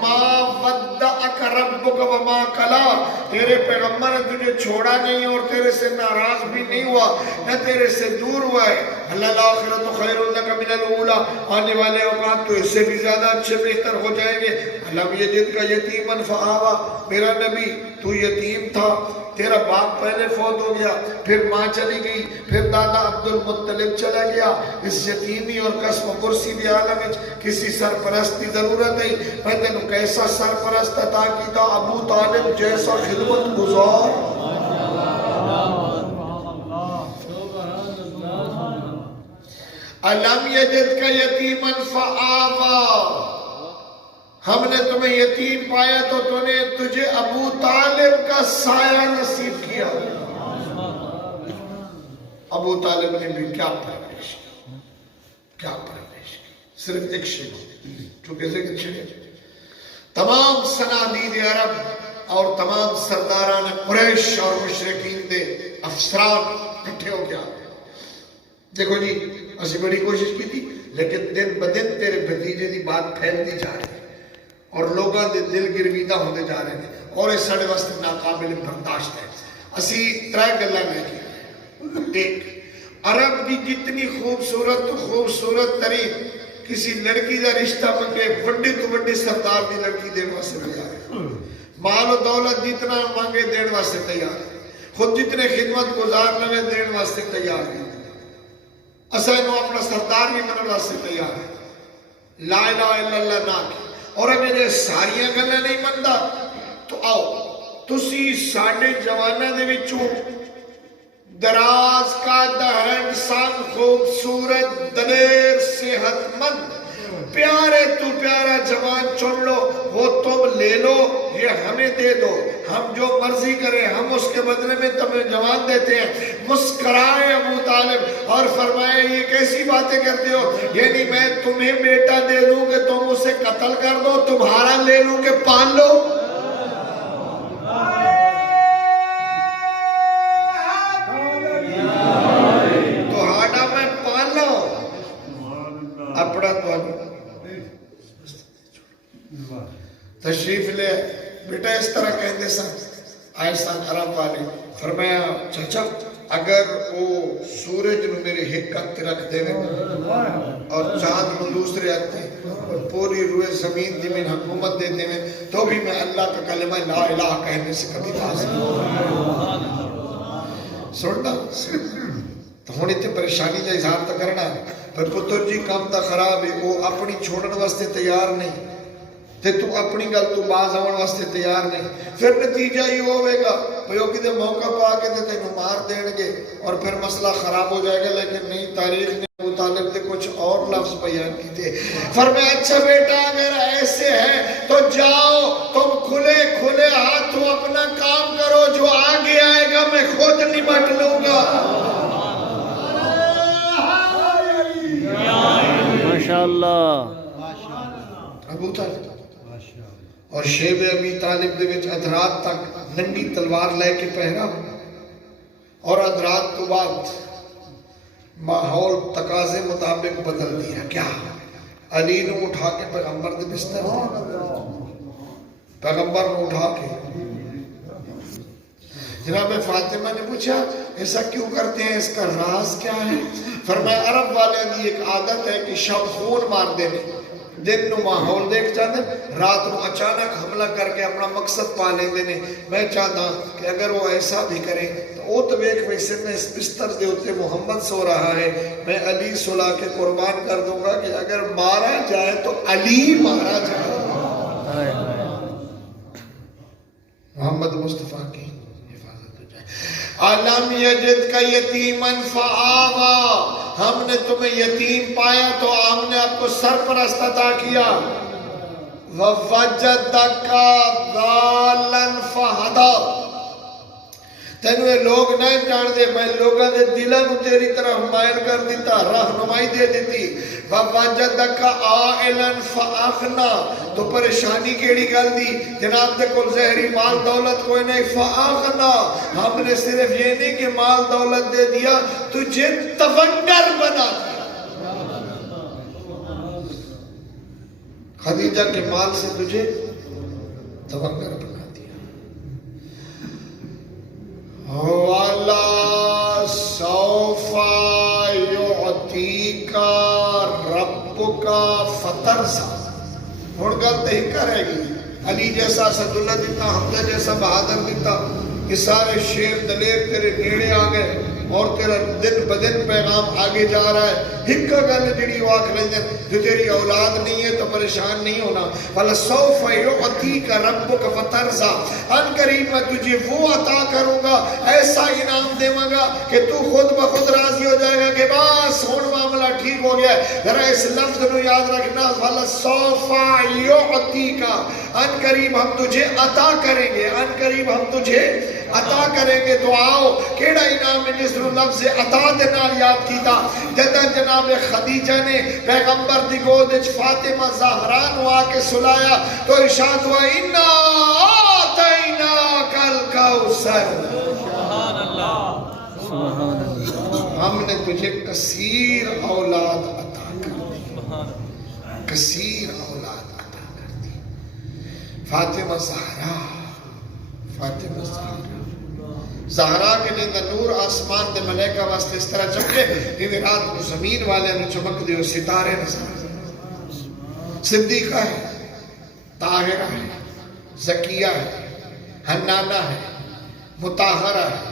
ما وَدَّعَكَ رَبُّكَ وَمَا قَلَا تیرے پیغمبر نے تجھے چھوڑا نہیں اور تیرے سے ناراض بھی نہیں ہوا نہ تیرے سے دور ہوا ہے. الآخرۃ خیر لک من الاولی آنے والے اوقات تو اس سے بھی زیادہ اچھے بہتر ہو جائیں گے. لم یجدک یتیما فآویٰ میرا نبی تو یتیم تھا, تیرا باپ پہلے فوت ہو گیا, پھر ماں چلی گئی, پھر دادا عبد المطلب چلا گیا. اس یتیمی اور قسم کرسی بھی عالم کسی سرپرست کی ضرورت ہے. میں تینوں کیسا سرپرست عطا کیتا, ابو طالب جیسا خدمت گزار. الم یجدک یتیما فآویٰ ہم نے تمہیں یتیم پایا تو تجھے ابو طالب کا سایہ نصیب کیا. ابو طالب نے بھی کیا پرورش کی, کیا پرورش کی. صرف ایک شیء چونکہ ذکر چھڑے تمام صنادید عرب اور تمام سرداران قریش اور مشرقین دے افسران اکٹھے ہو گیا. دیکھو جی اسی بڑی کوشش کی تھی لیکن دن بدن تیرے بھتیجے دی بات پھیلتی جا رہی اور لوگاں دے دل گرویدہ ہوتے جا رہے ہیں اور اس ساڑھے واسطے ناقابل برداشت ہے. اسی ترائے گلہ میں کی ایک عرب دی جتنی خوبصورت ترین کسی لڑکی دا رشتہ منگے وڈی تو وڈی سردار دی لڑکی دین واسطے تیار ہے. مال و دولت جتنا مانگے دین واسطے تیار ہے, خود جتنے خدمت گزار لگے دین واسطے تیار ہے. اسا انہوں اپنا سردار بھی منن واسطے تیار ہے. لا الہ الا اللہ نہ کی اور اگر یہ ساریاں گلیں نہیں مندا تو آؤ تسی ساڑھے جوانہ دے وچوں دراز کا دہن سان خوبصورت دلیر صحت مند پیارے تو پیارا جوان چن لو, وہ تم لے لو, یہ ہمیں دے دو, ہم جو مرضی کریں ہم اس کے بدلے میں تمہیں جوان دیتے ہیں. مسکرائے ابو طالب اور فرمائے یہ کیسی باتیں کرتے ہو, یعنی میں تمہیں بیٹا دے دوں کہ تم اسے قتل کر دو, تمہارا لے لوں کہ پال لو. تو ہاڑا میں پال لو اپنا تو تشریف لے بیٹا اس طرح کہندے سن آئے سن عرب والے. فرمایا چچا اگر وہ سورج نو میرے ایک ہاتھ رکھ دے اور چاند نو دوسرے ہاتھ اور پوری روئے زمین دی میں حکومت دے دے تو بھی میں اللہ کا کلمہ لا الہ کہنے سے کبھی باز نہیں. سننا تو ہونے تے پریشانی دا اظہار تو کرنا ہے پر پتر جی کام تا خراب ہے, وہ اپنی چھوڑن واسطے تیار نہیں تے تو اپنی گل تو باز آون واسطے تیار نہیں. پھر نتیجہ ہی ہوئے گا پیوکی دے موقع پا کے تے مار دین گے اور پھر مسئلہ خراب ہو جائے گا. لیکن نہیں, تاریخ نے ابو طالب دے کچھ اور لفظ بیان کی تھے. فرمایا اچھا بیٹا اگر ایسے ہے تو جاؤ تم کھلے کھلے ہاتھوں اپنا کام کرو, جو آگے آئے گا میں خود نمٹ لوں گا. ماشاءاللہ. ابو طالب اور شیب ابی طالب دے وچ ادرات تک ننگی تلوار لے کے پہرا اور ادرات تو بعد ماحول تقاضے مطابق بدل دیا. کیا علی نو اٹھا کے پیغمبر دے بستر دے, پیغمبر نو اٹھا کے جناب فاطمہ نے پوچھا ایسا کیوں کرتے ہیں, اس کا راز کیا ہے؟ فرمایا عرب والے دی ایک عادت ہے کہ شب خون مار دینے, دن نو ماحول دیکھ چاہتے ہیں, رات نو اچانک حملہ کر کے اپنا مقصد پا لیں دینے. میں چاہتا کہ اگر وہ ایسا بھی کریں تو او تو ایک ویسے میں اس بستر دے ہوتے محمد سو رہا ہے, میں علی سلا کے قربان کر دوں گا کہ اگر مارا جائے تو علی مارا جائے. محمد مصطفیٰ کی حفاظت ہو جائے. علم یجد کا یتیمن فآوا، ہم نے تمہیں یتیم پایا تو ہم نے آپ کو سرپرست عطا کیا. وَوَجَدَكَ ضَالًّا فَهَدَى، تینوں یہ لوگ نہیں جان دے، میں لوگاں دے دلوں کو تیری طرح مائل کر دیتا، رہنمائی دے دیتی. وَوَجَدَكَ عَائِلًا فَأَغْنَى، تو پریشانی کیڑی گل دی، جناب دے کل زہری مال دولت کوئی نہیں. فَأَغْنَى، ہم نے صرف یہ نہیں کہ مال دولت دے دیا، تجھے تونگر بنا دیا. خدیجہ کے مال سے تجھے تونگر بنا دیا. وَلَا سَوْفَ يُعْتِيكَ رَبُّكَ فَتَرْضَىٰ. ہن گل تے ہی کرے گی، علی جیسا اسداللہ دیتا، حمزہ جیسا بہادر دیتا، یہ سارے شیر دلیر تیرے نیڑے آ گئے اور تیرا دن بدن پیغام آگے جا رہا ہے. ہکا گل جڑی وہ آکھ لیں جو تیری اولاد نہیں ہے تو پریشان نہیں ہونا. وَلَسَوْفَ يُعْتِيكَ رَبُّكَ فَتَرْضَىٰ، ان قریب میں تجھے وہ عطا کروں گا، ایسا انعام دیواں گا کہ تو خود بخود راضی ہو جائے گا کہ بس ہن معاملہ ٹھیک ہو گیا ہے. ذرا اس لفظ کو یاد رکھنا، وَلَسَوْفَ يُعْتِيكَ، ان قریب ہم تجھے عطا کریں گے، ان قریب ہم تجھے عطا کریں گے. تو آؤ کیڑا انعام ہے جس نے لفظ عطا دے نال یاد کیتا. جدہ جناب خدیجہ نے پیغمبر دی گود وچ فاطمہ زہرا نو آ کے سلایا تو ارشاد ہوا انا آتیناک الکوثر، ہم نے تجھے کثیر اولاد عطا کر دی، کثیر اولاد عطا کر دی. فاطمہ زہرا، فاطمہ زہرا، زہرا کے لئے نور آسمان دے ملیکہ واسطے اس طرح چمکے کہ رات کو زمین والے نے چمک دے ستارے نظر. صدیقہ ہے، طاہرہ ہے، زکیہ ہے، حنانہ ہے، مطہرہ ہے.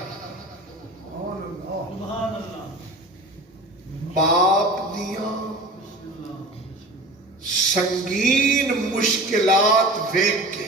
باپ دیاں سنگین مشکلات ویک کے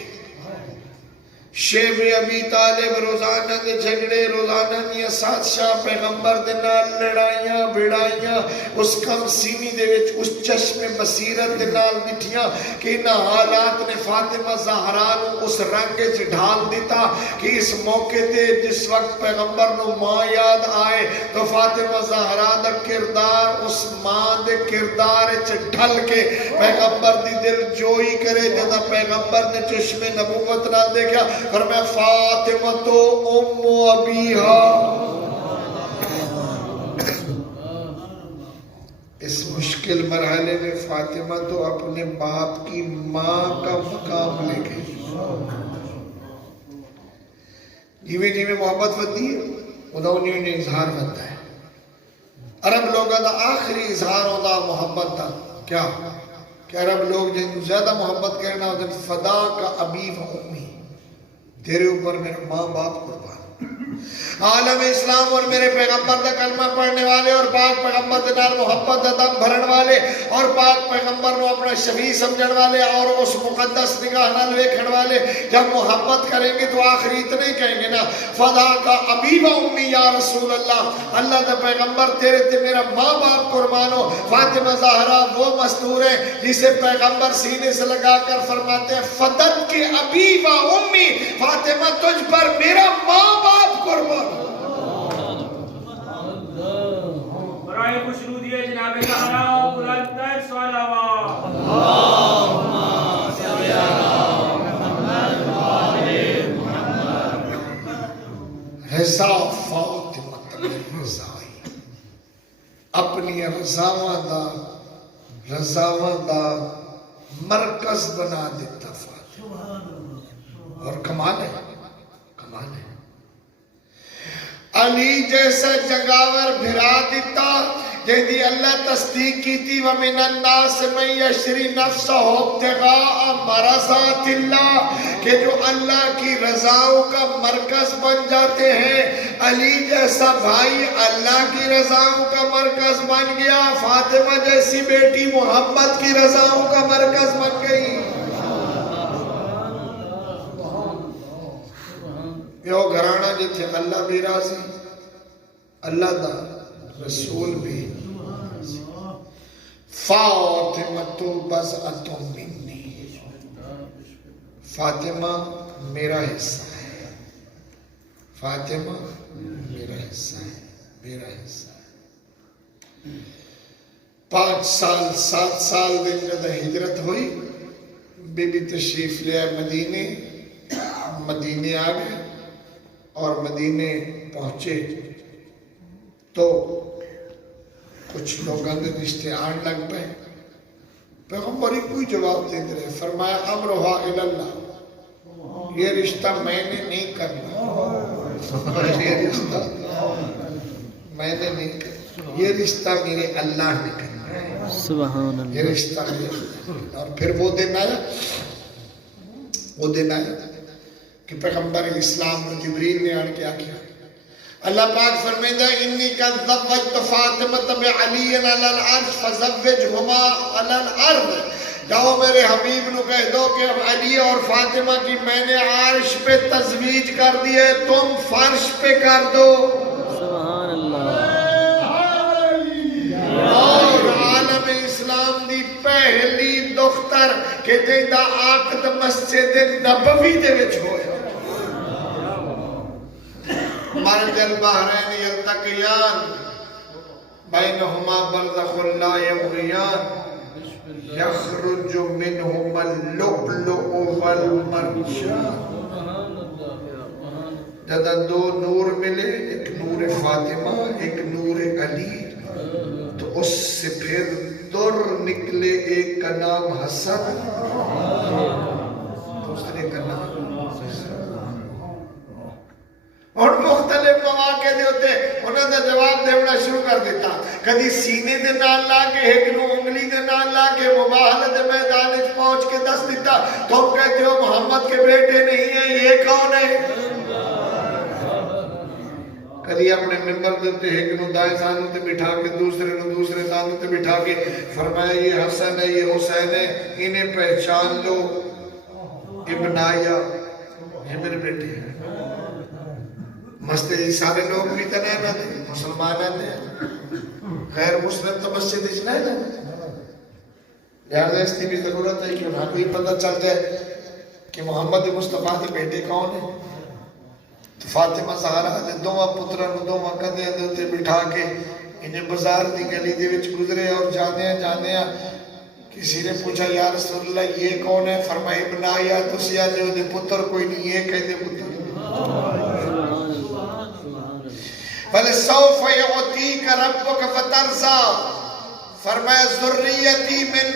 شیب ابی طالب روزانہ دے جھگڑے، روزانہ دیا ساتشاہ پیغمبر دے نال لڑائیاں بڑائیاں، اس کم سینی دے وچ اس چشم بصیرت دے نال بٹھیاں کہ انہاں حالات نے فاطمہ زہرا نو اس رنگ وچ ڈھال دیتا کہ اس موقع تے جس وقت پیغمبر نو ماں یاد آئے تو فاطمہ زہرا دا کردار اس ماں دے کردار وچ ڈھل کے پیغمبر دی دل جوئی کرے. جدا پیغمبر نے چشم نبوت نال دیکھا فرمایا فاطمہ تو ام ابیہا، اس مشکل مرحلے میں فاطمہ تو اپنے باپ کی ماں کا مقام لے گئی. جیویں جیویں محبت ودی ہے ادھا انہیں نے اظہار ودتا ہے. عرب لوگوں دا آخری اظہار ہوتا محبت دا کیا کہ عرب لوگ جن زیادہ محبت کرنا ہوتا فدا کا ابی و امی، تیرے اوپر میرے ماں باپ قربان. عالم اسلام اور میرے پیغمبر دا کلمہ پڑھنے والے اور پاک پیغمبر دے نال محبت دا دم بھرن والے اور پاک پیغمبر نو اپنا شفیع سمجھن والے اور اس مقدس نگاہ نال ویکھن والے جب محبت کریں گے تو آخری اتنے کہیں گے نا فدا کا ابی و امی یا رسول اللہ، اللہ دا پیغمبر تیرے تے میرا ماں باپ قربان ہو. فاطمہ زہرا وہ مستور ہے جسے پیغمبر سینے سے لگا کر فرماتے ہیں فدت کے ابی و امی، فاطمہ تجھ پر میرا ماں باپ قربان. برائے خوشنودی جناب زہرا بلند تر صلوات. اللہم صلی علی محمد وآل محمد. رضا فاطمہ رضائی، اپنی رضاواں دا مرکز بنا دیتا فاطمہ. اور کمال ہے، کمال ہے. علی جیسا جنگاور بھرا دیتا جیدی اللہ تصدیق کی تھی وَمِنَ النَّاسِ مَن يَشْرِي نَفْسَهُ ابْتِغَاءَ مَرْضَاتِ اللَّهِ، کہ جو اللہ کی رضاؤں کا مرکز بن جاتے ہیں. علی جیسا بھائی اللہ کی رضاؤں کا مرکز بن گیا، فاطمہ جیسی بیٹی محمد کی رضاؤں کا مرکز بن گئی. یہ گھرانا جتھے اللہ بھی راضی اللہ دا رسول بھی فاطمہ بضعۃ منی، فاطمہ میرا حصہ ہے، فاطمہ میرا حصہ ہے، میرا حصہ ہے۔ 5 سال 7 سال دن جب ہجرت ہوئی بی بی تشریف لیا مدینے، مدینے آ گئے اور مدینے پہنچے تو کچھ لوگ اندر رشتے آن لگ پے، پیغمبر ہی کوئی جواب دے رہے، فرمایا امرھا الی اللہ، یہ رشتہ میں نے نہیں کرنا، یہ رشتہ میں نے نہیں کرنا، یہ رشتہ میرے اللہ نے کرنا ہے، سبحان اللہ، یہ رشتہ میرے اللہ۔ اور پھر وہ دن آیا، وہ دن آیا کہ پیغمبر اسلام کو جبریل نے آن کے کیا اللہ پاک فرمائندہ انی قد زوجت فاطمہ بعلی علی العرش فزوجہما علی الارض، جاؤ میرے حبیب نو کہہ دو کہ علی اور فاطمہ کی میں نے عرش پہ تزویج کر دیے، تم فرش پہ کر دو۔ سبحان اللہ، اور عالم اسلام دی پہلی دختر کہ جیدہ عقد مسجد نبوی دے وچ ہویا، مرج البحرین یلتقیان بینہما برزخ لا یبغیان یخرج منہما اللؤلؤ والمرجان۔ جدہ 2 نور ملے، ایک نور فاطمہ ایک نور علی، تو اس سے پھر در نکلے، ایک کا نام حسن دوسرے کا نام اور مختلف مواقع دے ہوتے انہوں نے جواب دینا شروع کر دیتا، کدی سینے دے نال لا کے ایک نو انگلی دے نال لا کے مباہلت میدان وچ پہنچ کے دس دیتا، تم کہتے ہو محمد کے بیٹے نہیں ہیں، یہ کون ہے؟ کدی اپنے ممبر دیتے ایک نو دائیں سانوں تے بٹھا کے دوسرے نو دوسرے سانوں تے بٹھا کے فرمایا یہ حسن ہے یہ حسین ہے، انہیں پہچان لو، ابن آیا یہ میرے بیٹے ہیں۔ مسجد سارے لوگ بھی تنہا نہ دے، مسلمان ہیں، غیر مسلم تو مسجد اجنا ہے نا، لہذا اس کی بھی ضرورت ہے کہ انہاں بھی پتہ چل جائے کہ محمد مصطفیٰ کے بیٹے کون ہیں۔ تو فاطمہ زہرا دے دوواں پتراں نو دوواں کندھے دے اوتے بٹھا کے انہیں بازار دی گلی دے وچ گزرے اور جاندیاں کسی نے پوچھا یا رسول اللہ یہ کون ہے؟ فرمایا ابن آیا، تسی آجے دے پتر کوئی نہیں، یہ کہتے پتر فَلِسَوْفَ يُعْتِيكَ رَبُّكَ فَتَرْضَىٰ، فرمایا ذریتی من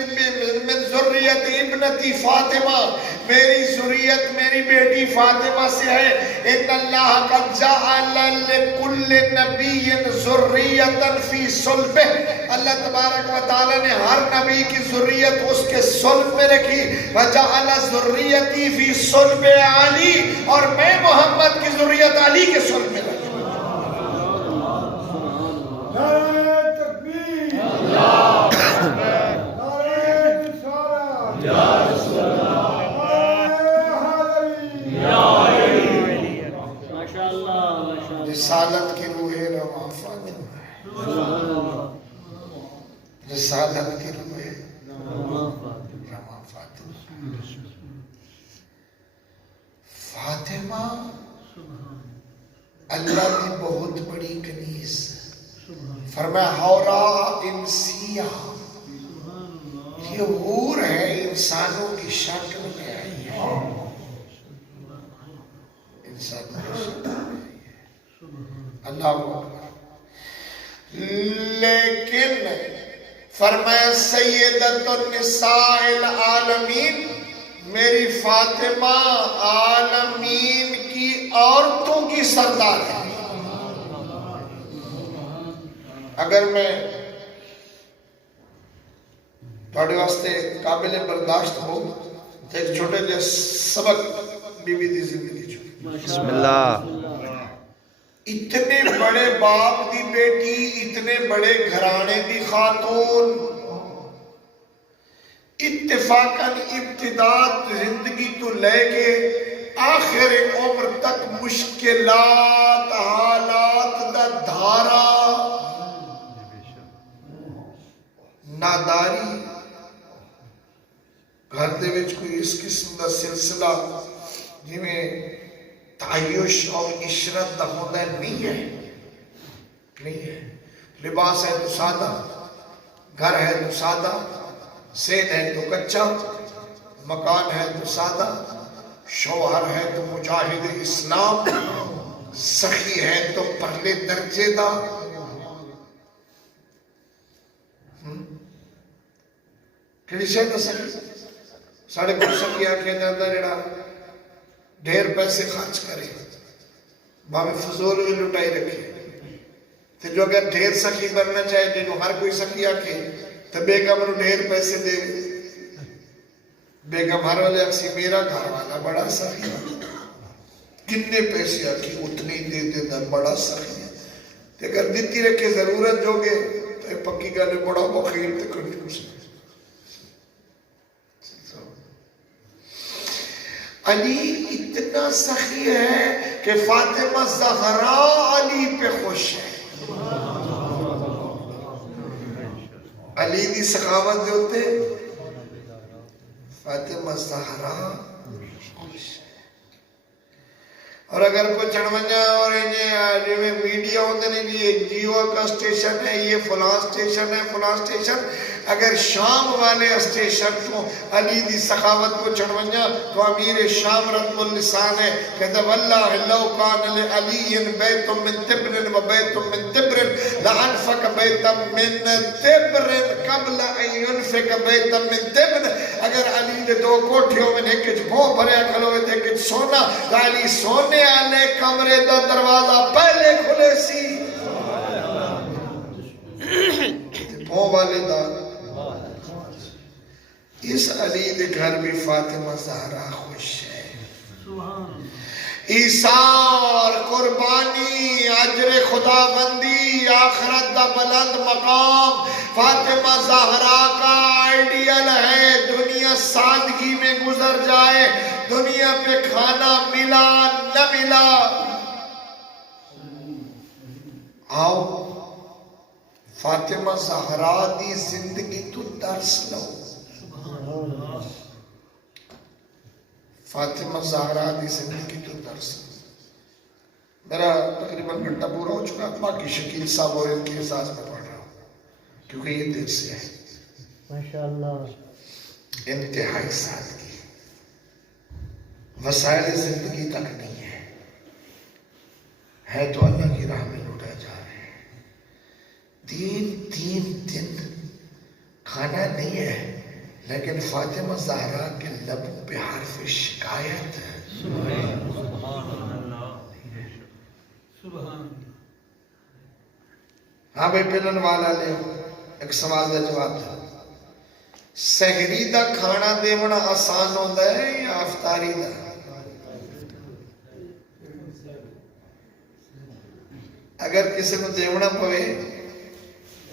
ذریت ابنتی فاطمہ، میری ذریت میری بیٹی فاطمہ سے ہے۔ ان اللہ قد جعل لکل نبی ذریتا فی صلبہ، اللہ تبارک و تعالی نے ہر نبی کی ذریت اس کے صلب میں رکھی، وجعل ذریتی فی صلب علی، اور میں محمد کی ذریت علی کے صلب میں رکھی۔ رسالت کی روح رواں فاطمہ، رسالت کی روح رواں فاطمہ، فاطمہ اللہ کی بہت بڑی کنیز، فرمایا ہورا انسیہ، یہ حور ہے انسانوں کی شکل میں آئی ہے، انسانوں کی شکل میں اللہ اکبر۔ لیکن فرمایا سیدۃ النساء العالمین، میری فاطمہ عالمین کی عورتوں کی سردار ہے۔ اگر میں تھوڑے واسطے قابل برداشت ہو تو ایک چھوٹے جے سبق بی بی دی زندگی چھو۔ بسم اللہ۔ اتنے بڑے باپ دی بیٹی، اتنے بڑے گھرانے دی خاتون، اتفاقاً ابتداء زندگی تو لے کے آخر عمر تک مشکلات حالات دا دھارا ناداری گھر دے وچ کوئی اس قسم دا سلسلہ جی میں تعیش اور عشرت دا ہوتا ہے نہیں ہے لباس ہے تو سادہ گھر ہے تو سادہ سین ہے تو کچا مکان ہے تو سادہ شوہر ہے تو مجاہد اسلام سخی ہے تو پہلے درجے دا کیڑی شے دا سخی ساڑھے کو سخی آکھیا جاندہ جڑا ڈھیر پیسے خرچ کرے باوے فضول ہوئی لٹائی رکھے تو جو اگر ڈھیر سخی بننا چاہے جنہوں ہر کوئی سخی آکھے تو بیگم نو ڈھیر پیسے دے بیگم ہر والے اکسی میرا گھر والا بڑا سخی کتنے پیسے آکھی اتنی دے دیتا بڑا سخی تو اگر دیتی رکھے ضرورت جو گے تو یہ پکی گالے بڑا بخیر تو کرنے کچھ نہیں علی اتنا سخی ہے کہ فاطمہ زہرا علی پہ خوش ہے علی دی سخاوت دے ہوتے فاطمہ زہرا خوش ہے اور اگر کوئی چڑھونجا اور یہ میڈیا ہوتے نہیں یہ جیو کا اسٹیشن ہے یہ فلاں اسٹیشن ہے فلاں اسٹیشن اگر شام والے اسٹیشن کو علی دی سخاوت کو چڑھونجا تو امیر شام رتم اللسان ہے کہتا واللہ لو کان لعلی بیت من تبر و بیت من تبر لعنفق بیت من تبر قبل ان ينفق بیت من تبر اگر علی دے دو کوٹھیوں میں ایک بھو بھریا کھلوے تھے کہ سونا تو علی سونے آنے کمرے دا دروازہ پہلے کھلے سی بھو والے دا اس علی دے گھر بھی فاطمہ زہرا خوش ہے ایثار قربانی اجر خدا بندی آخرت دا بلند مقام فاطمہ زہرا کا آئیڈیل ہے دنیا سادگی میں گزر جائے دنیا پہ کھانا ملا نہ ملا آؤ فاطمہ زہرا دی زندگی تو درس لو فاطمہ زہرا دی زندگی تو درس میرا تقریباً گھنٹہ پورا ہو چکا باقی شکیل صاحب اور ان کی احساس میں پڑھ رہا ہوں کیونکہ یہ دیر سے ہے ماشاءاللہ انتہائی سادگی وسائل زندگی تک نہیں ہے تو اللہ کی راہ میں لوٹا جا رہے ہیں تین دن کھانا نہیں ہے لیکن فاطمہ زہرا کے لبوں پہ حرف شکایت ہے ہاں بھائی پلن والا لے ایک سوال دا جواب تھا سحری دا کھانا دیونا آسان ہوتا ہے یا افطاری دا اگر کسی کو دیونا پوے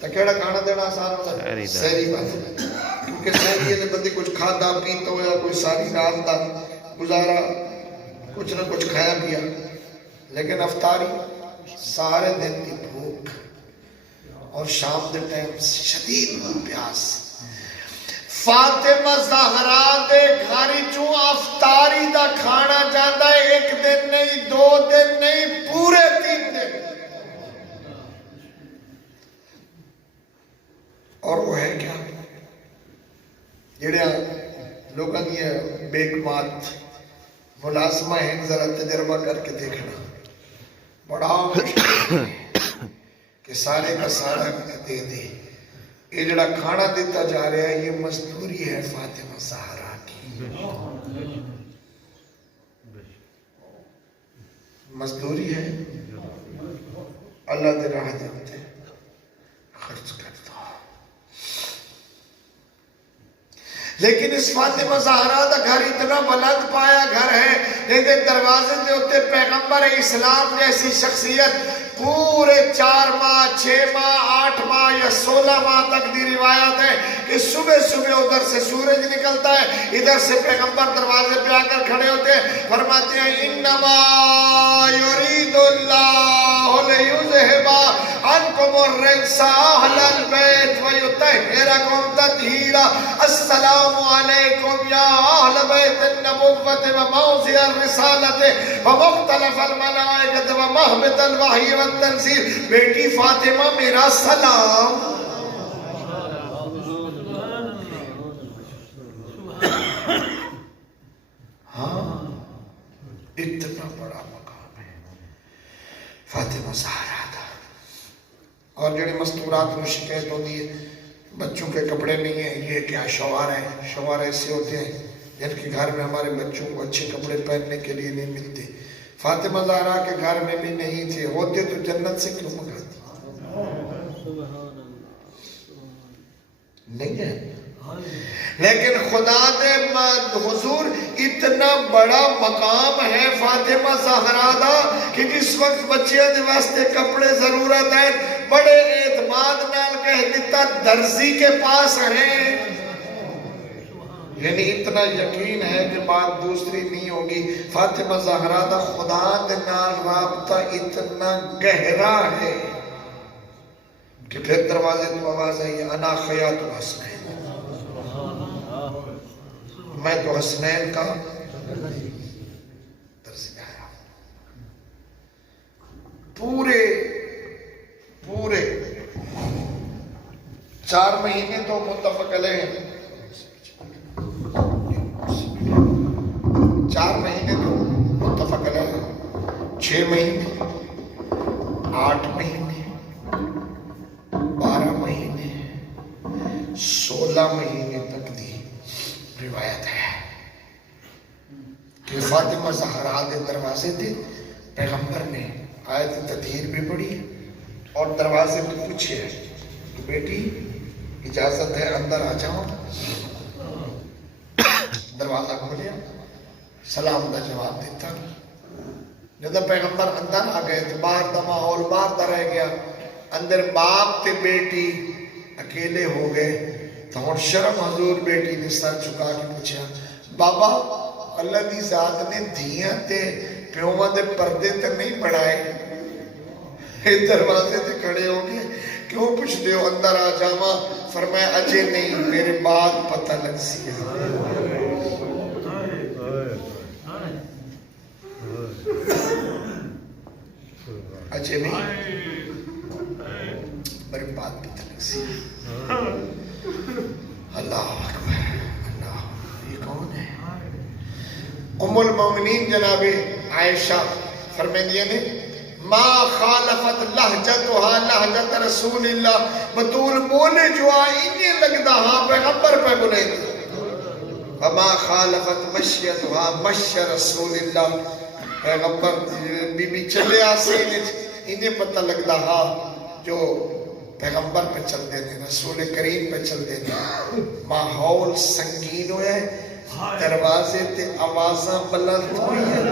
تو کیڑا کھانا دینا آسان ہوتا ہے سحری بات ہے کیونکہ سحری ہے بندی کچھ کھادا پیتا ہو یا کوئی ساری رات دا گزارا کچھ نہ کچھ کھایا پیا لیکن افطاری سارے دن کی بھوک اور شام دے ٹائم شدید پیاس فاطمہ زہرا دے گھاری چوں افطاری دا کھانا جاندہ ہے ایک دن نہیں دو دن نہیں پورے 3 دن اور وہ ہے کیا جڑے لوگاں دی بیکمات ملازمہ ہیں ذرا تجربہ کر کے دیکھنا بڑا مشکل ہے کہ سارے کا سارا دے دے یہ جڑا کھانا دیتا جا رہا ہے یہ مزدوری ہے فاطمہ زہرا کی مزدوری ہے اللہ دے راہ دیتے خرچ کرتا لیکن اس فاطمہ زہرا دا گھر اتنا بلند پایا گھر ہے لیکن دروازے دے ہوتے پیغمبر اسلام جیسی شخصیت پورے 4 ماہ 6 ماہ 8 ماہ یا 16 ماہ تک دی روایت ہے ہے کہ صبح صبح ادھر سے سورج نکلتا ہے، ادھر سے پیغمبر دروازے پہ آ کر کھڑے ہوتے ہیں، فرماتے ہیں انما یرید اللہ لیذھب عنکم الرجس اہل البیت ویطہرکم تطہیرا، السلام علیکم یا اہل بیت النبوۃ وموضع الرسالۃ ومختلف الملائکۃ ومہبط الوحی والتنزیل، بیٹی فاطمہ میرا سلام۔ ہاں اتنا بڑا مقام ہے فاطمہ زہرا دا۔ اور جڑی مستورات میں شکایت ہوتی ہے بچوں کے کپڑے نہیں ہیں، یہ کیا شوہر ہے، شوہر ایسے ہوتے ہیں جن کے گھر میں ہمارے بچوں کو اچھے کپڑے پہننے کے لیے نہیں ملتے۔ فاطمہ زہرا کے گھر میں بھی نہیں تھے، ہوتے تو جنت سے کیوں منگاتی؟ نہیں ہے، لیکن خدا دے حضور اتنا بڑا مقام ہے فاطمہ زہرا دا کہ جس وقت بچیاں دے واسطے کپڑے ضرورت ہے بڑے اعتماد نال کہہ دیتا درزی کے پاس ہیں، یعنی اتنا یقین ہے کہ بات دوسری نہیں ہوگی۔ فاطمہ زہرا دا خدا دے نال رابطہ اتنا گہرا ہے کہ پھر دروازے تو آواز آئی انا خیاط الحسنین، میں تو حسنین کا درس گایا۔ پورے 4 مہینے تو متفق علیہ ہیں، 4 مہینے تو متفق علیہ، 6 مہینے، 8 مہینے، 12 مہینے، 16 مہینے تک دی روایت ہے کہ فاطمہ زہرا دے دروازے تھے، پیغمبر نے آیت تطہیر بھی پڑھی اور دروازے پہ پوچھے کہ بیٹی اجازت ہے اندر آ جاؤ؟ دروازہ کھولیا، سلام کا جواب دیتا۔ جب پیغمبر اندر آ گئے تو باہر دا ماحول باہر دا رہ گیا، اندر باپ تے بیٹی اکیلے ہو گئے۔ تو ہن شرم حضور بیٹی نے سر چکا کے پوچھا بابا اللہ دی ذات نے دھیاں تے پیوواں دے پردے تے نہیں بڑھائے، دروازے تے کھڑے ہو گئے، کیوں پوچھ دے ہو اندر آ جاواں؟ فرمایا اجے نہیں، میرے بعد پتہ لگ سی۔ اجے نہیں، میرے بعد پتہ لگ سی۔ اللہ اکبر، اللہ، یہ کون ہے؟ ام المومنین جناب عائشہ فرمائیں نے ما خالفت لہجتها لہجت رسول اللہ، بطول بولے جو آئینے لگتا ہاں پیغمبر پہ بولے وما خالفت مشیتها مشی رسول اللہ، پیغمبر بی بی چلے آسے انہیں پتہ لگتا ہاں جو پیغمبر پہ چل دینے، رسول کریم پہ چل دینے۔ ماحول سنگین ہویا ہے، دروازے تے آوازاں بلند ہوئی ہیں،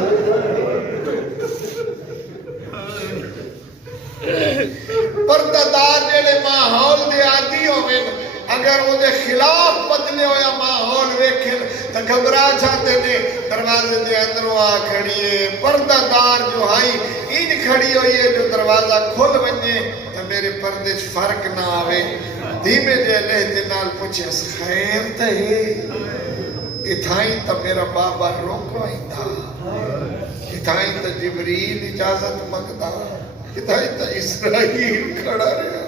پردادار جڑے ماحول دے عادی ہوئے اگر وہ دے خلاف بدلے ہویا ماحول ویکھن تو گھبرا جاتے نے، دروازے دے اندروں آ کھڑیے، پردادار جو آئی ان کھڑی ہوئی ہے جو دروازہ کھل بنجے تو میرے پردے فرق نہ آوے، دھیمے جے لہجے نال پوچھے خیر تے اتھائیں تا میرا بابا روکو ہی تھا، اتھائیں تا جبریل اجازت مانگتا، اتھائیں تا اسرائیل کھڑا رہا۔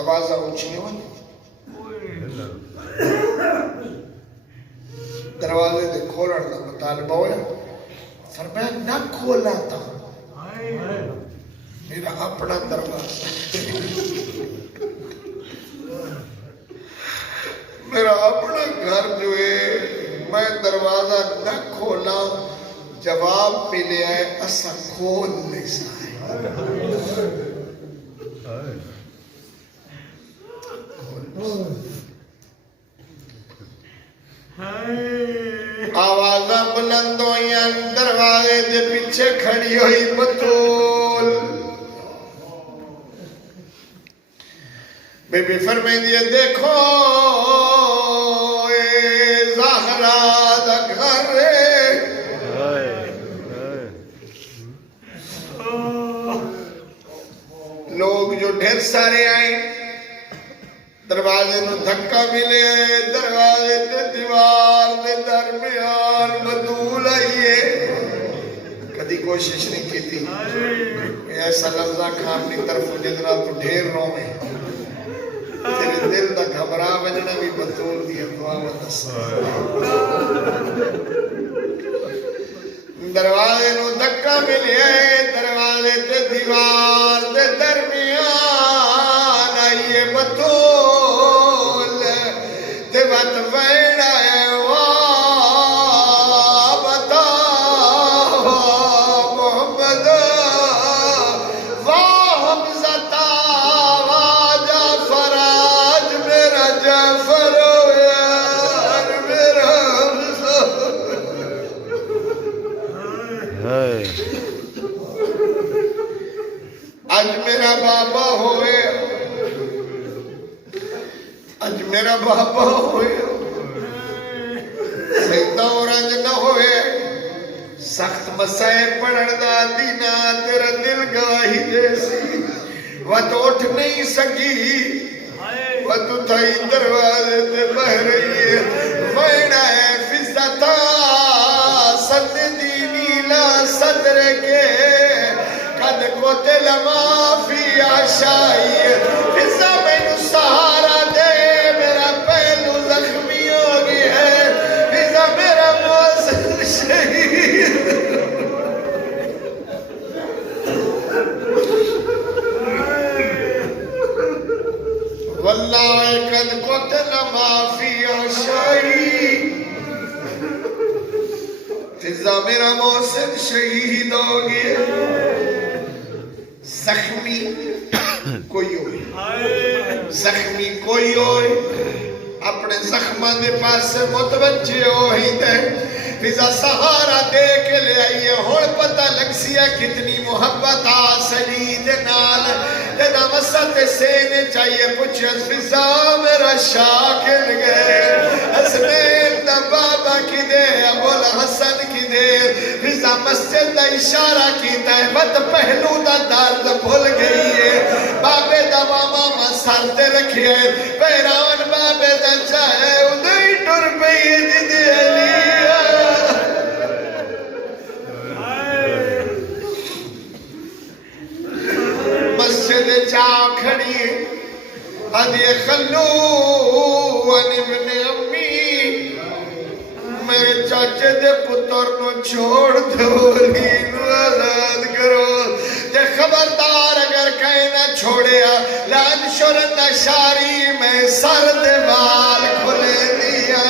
آوازہ اونچی ہوئی، دروازے دے کھولن دا مطالبہ ہویا، فرمایا نہ کھولا تھا میرا اپنا دروازہ، میرا اپنا گھر جو ہے میں دروازہ نہ کھولا، جواب ملے ہے اسا کھول نہیں سائے۔ آوازہ بلند ہوئی، دروازے دے پیچھے کھڑی ہوئی بطول، بی بی فرمائندی ہے دیکھو اے زہرا دا گھر لوگ جو ڈھیر سارے آئیں دروازے نو دھکا ملے دروازے تے دیوار دے درمیان بطول آئیے کدی کوشش نہیں کی تھی ایسا لفظہ کھا اپنی طرف جدنا تو ڈھیر رو میں تیرے دل دا گھبرا بجنا بھی بطول دی دعا مدس دروازے نو دھکا ملے دروازے تے دیوار دے درمیان آئیے بطول تے بات ویڑا ہے واہ بتا محمد واہ حمزتا واہ جعفر آج میرا جعفر ہو یار میرا حمزہ آج میرا بابا ہوئے آج میرا بابا ہوئے سیدہ اورنج نہ ہوئے سخت مسائے پڑھن دا دینا تیرا دل گواہی جیسی وقت اٹھ نہیں سکی وقت تھائی دروازے تے بہ رہی ہے ویڑا ہے فزتا صد دینی لا صدر کے قد قتل ما فی عشائی فضا میں نو سہارا دے میرا پہلو زخمی ہو گئی ہے فضا میرا موسن شہید واللہ قد قتل ما فی عشائی فضا میرا موسن شہید ہو گیا زخمی کوئی ہوئے زخمی کوئی ہوئے اپنے زخمان دے پاس سے متوجہ ہوئی دے فضا سہارا دے کے لے آئیے ہوڑ پتہ لگ سیا کتنی محبت آسلی دے نال دینا مسط سینے چاہیے پوچھے فضا میرا شاکر گئے حسنین دا بابا کی دے ابو الحسن کی دے فضا مسجد دا اشارہ کیتا ہے بد پہلو دا درد بھول گئی ہے بابے دا ماما مسار تے رکھئے پیران بابے دا چاہے ادھری ٹر پئی جدی علیہ مسجد جا کھڑی ادھے خلون ابن امی میرے چاچے دے پتر نو چھوڑ دولی نو آزاد کرو تے خبردار اگر کہیں نہ چھوڑیا لان شرن شاری میں سر دے بال کھلے دیا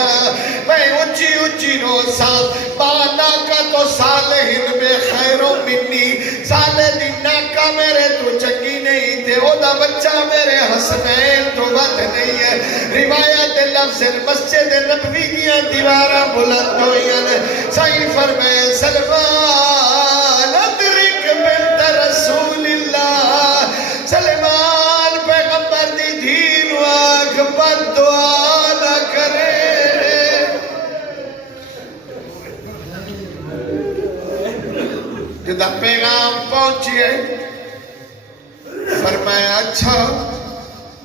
میں اچھی اچھی نو سال بانا کا تو صالحین بے خیر و منی صالحین ناکا میرے تو چنگی نہیں تھے او دا بچہ میرے حسنین تو بات نہیں ہے روایت لفظ مسجد نبوی دیا دیوارہ بلند ہوئین صحیح فرمائے سلمان ادرک بنت رسول اللہ سلمان پیغمبر دی دین و آنکھ پر دعا نہ کرے جدہ پیغام پہنچیے فرمایا اچھا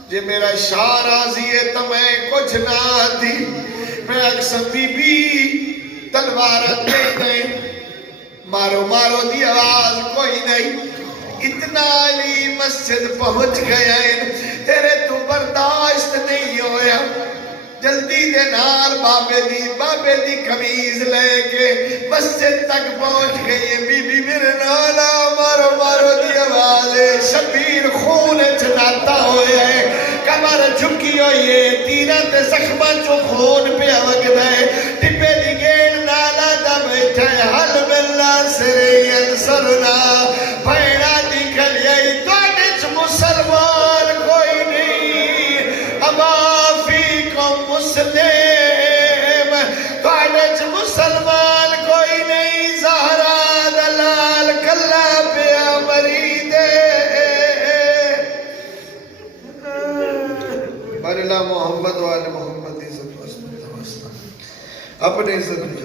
جے میرا شاہ راضی ہے تو میں کچھ نہ دی میں اکثر بی بی تلوار دے دیں مارو مارو دی آواز کوئی نہیں اتنا علی مسجد پہنچ گیا ہے تیرے تو برداشت نہیں ہویا جلدی دے نال بابے دی کمیز لے کے مسجد تک پہنچ گئی بی بی میرے نالا مارو مارو دی آواز شبیر خون چناتا ہوئے کمر جھکی ہوئے تیرہ تے زخمہ چو خون پہ وقت ہے ٹپے دی گیڑ نالا دا بیٹھے حل باللہ سری انصرنا بھیڑا دی کلیائی دوڑچ مسلمان کوئی نہیں ابا فیکم مسلم دوڑچ مسلمان کوئی نہیں زہرہ دلال کلا پہ امری دے اپنے ذریعے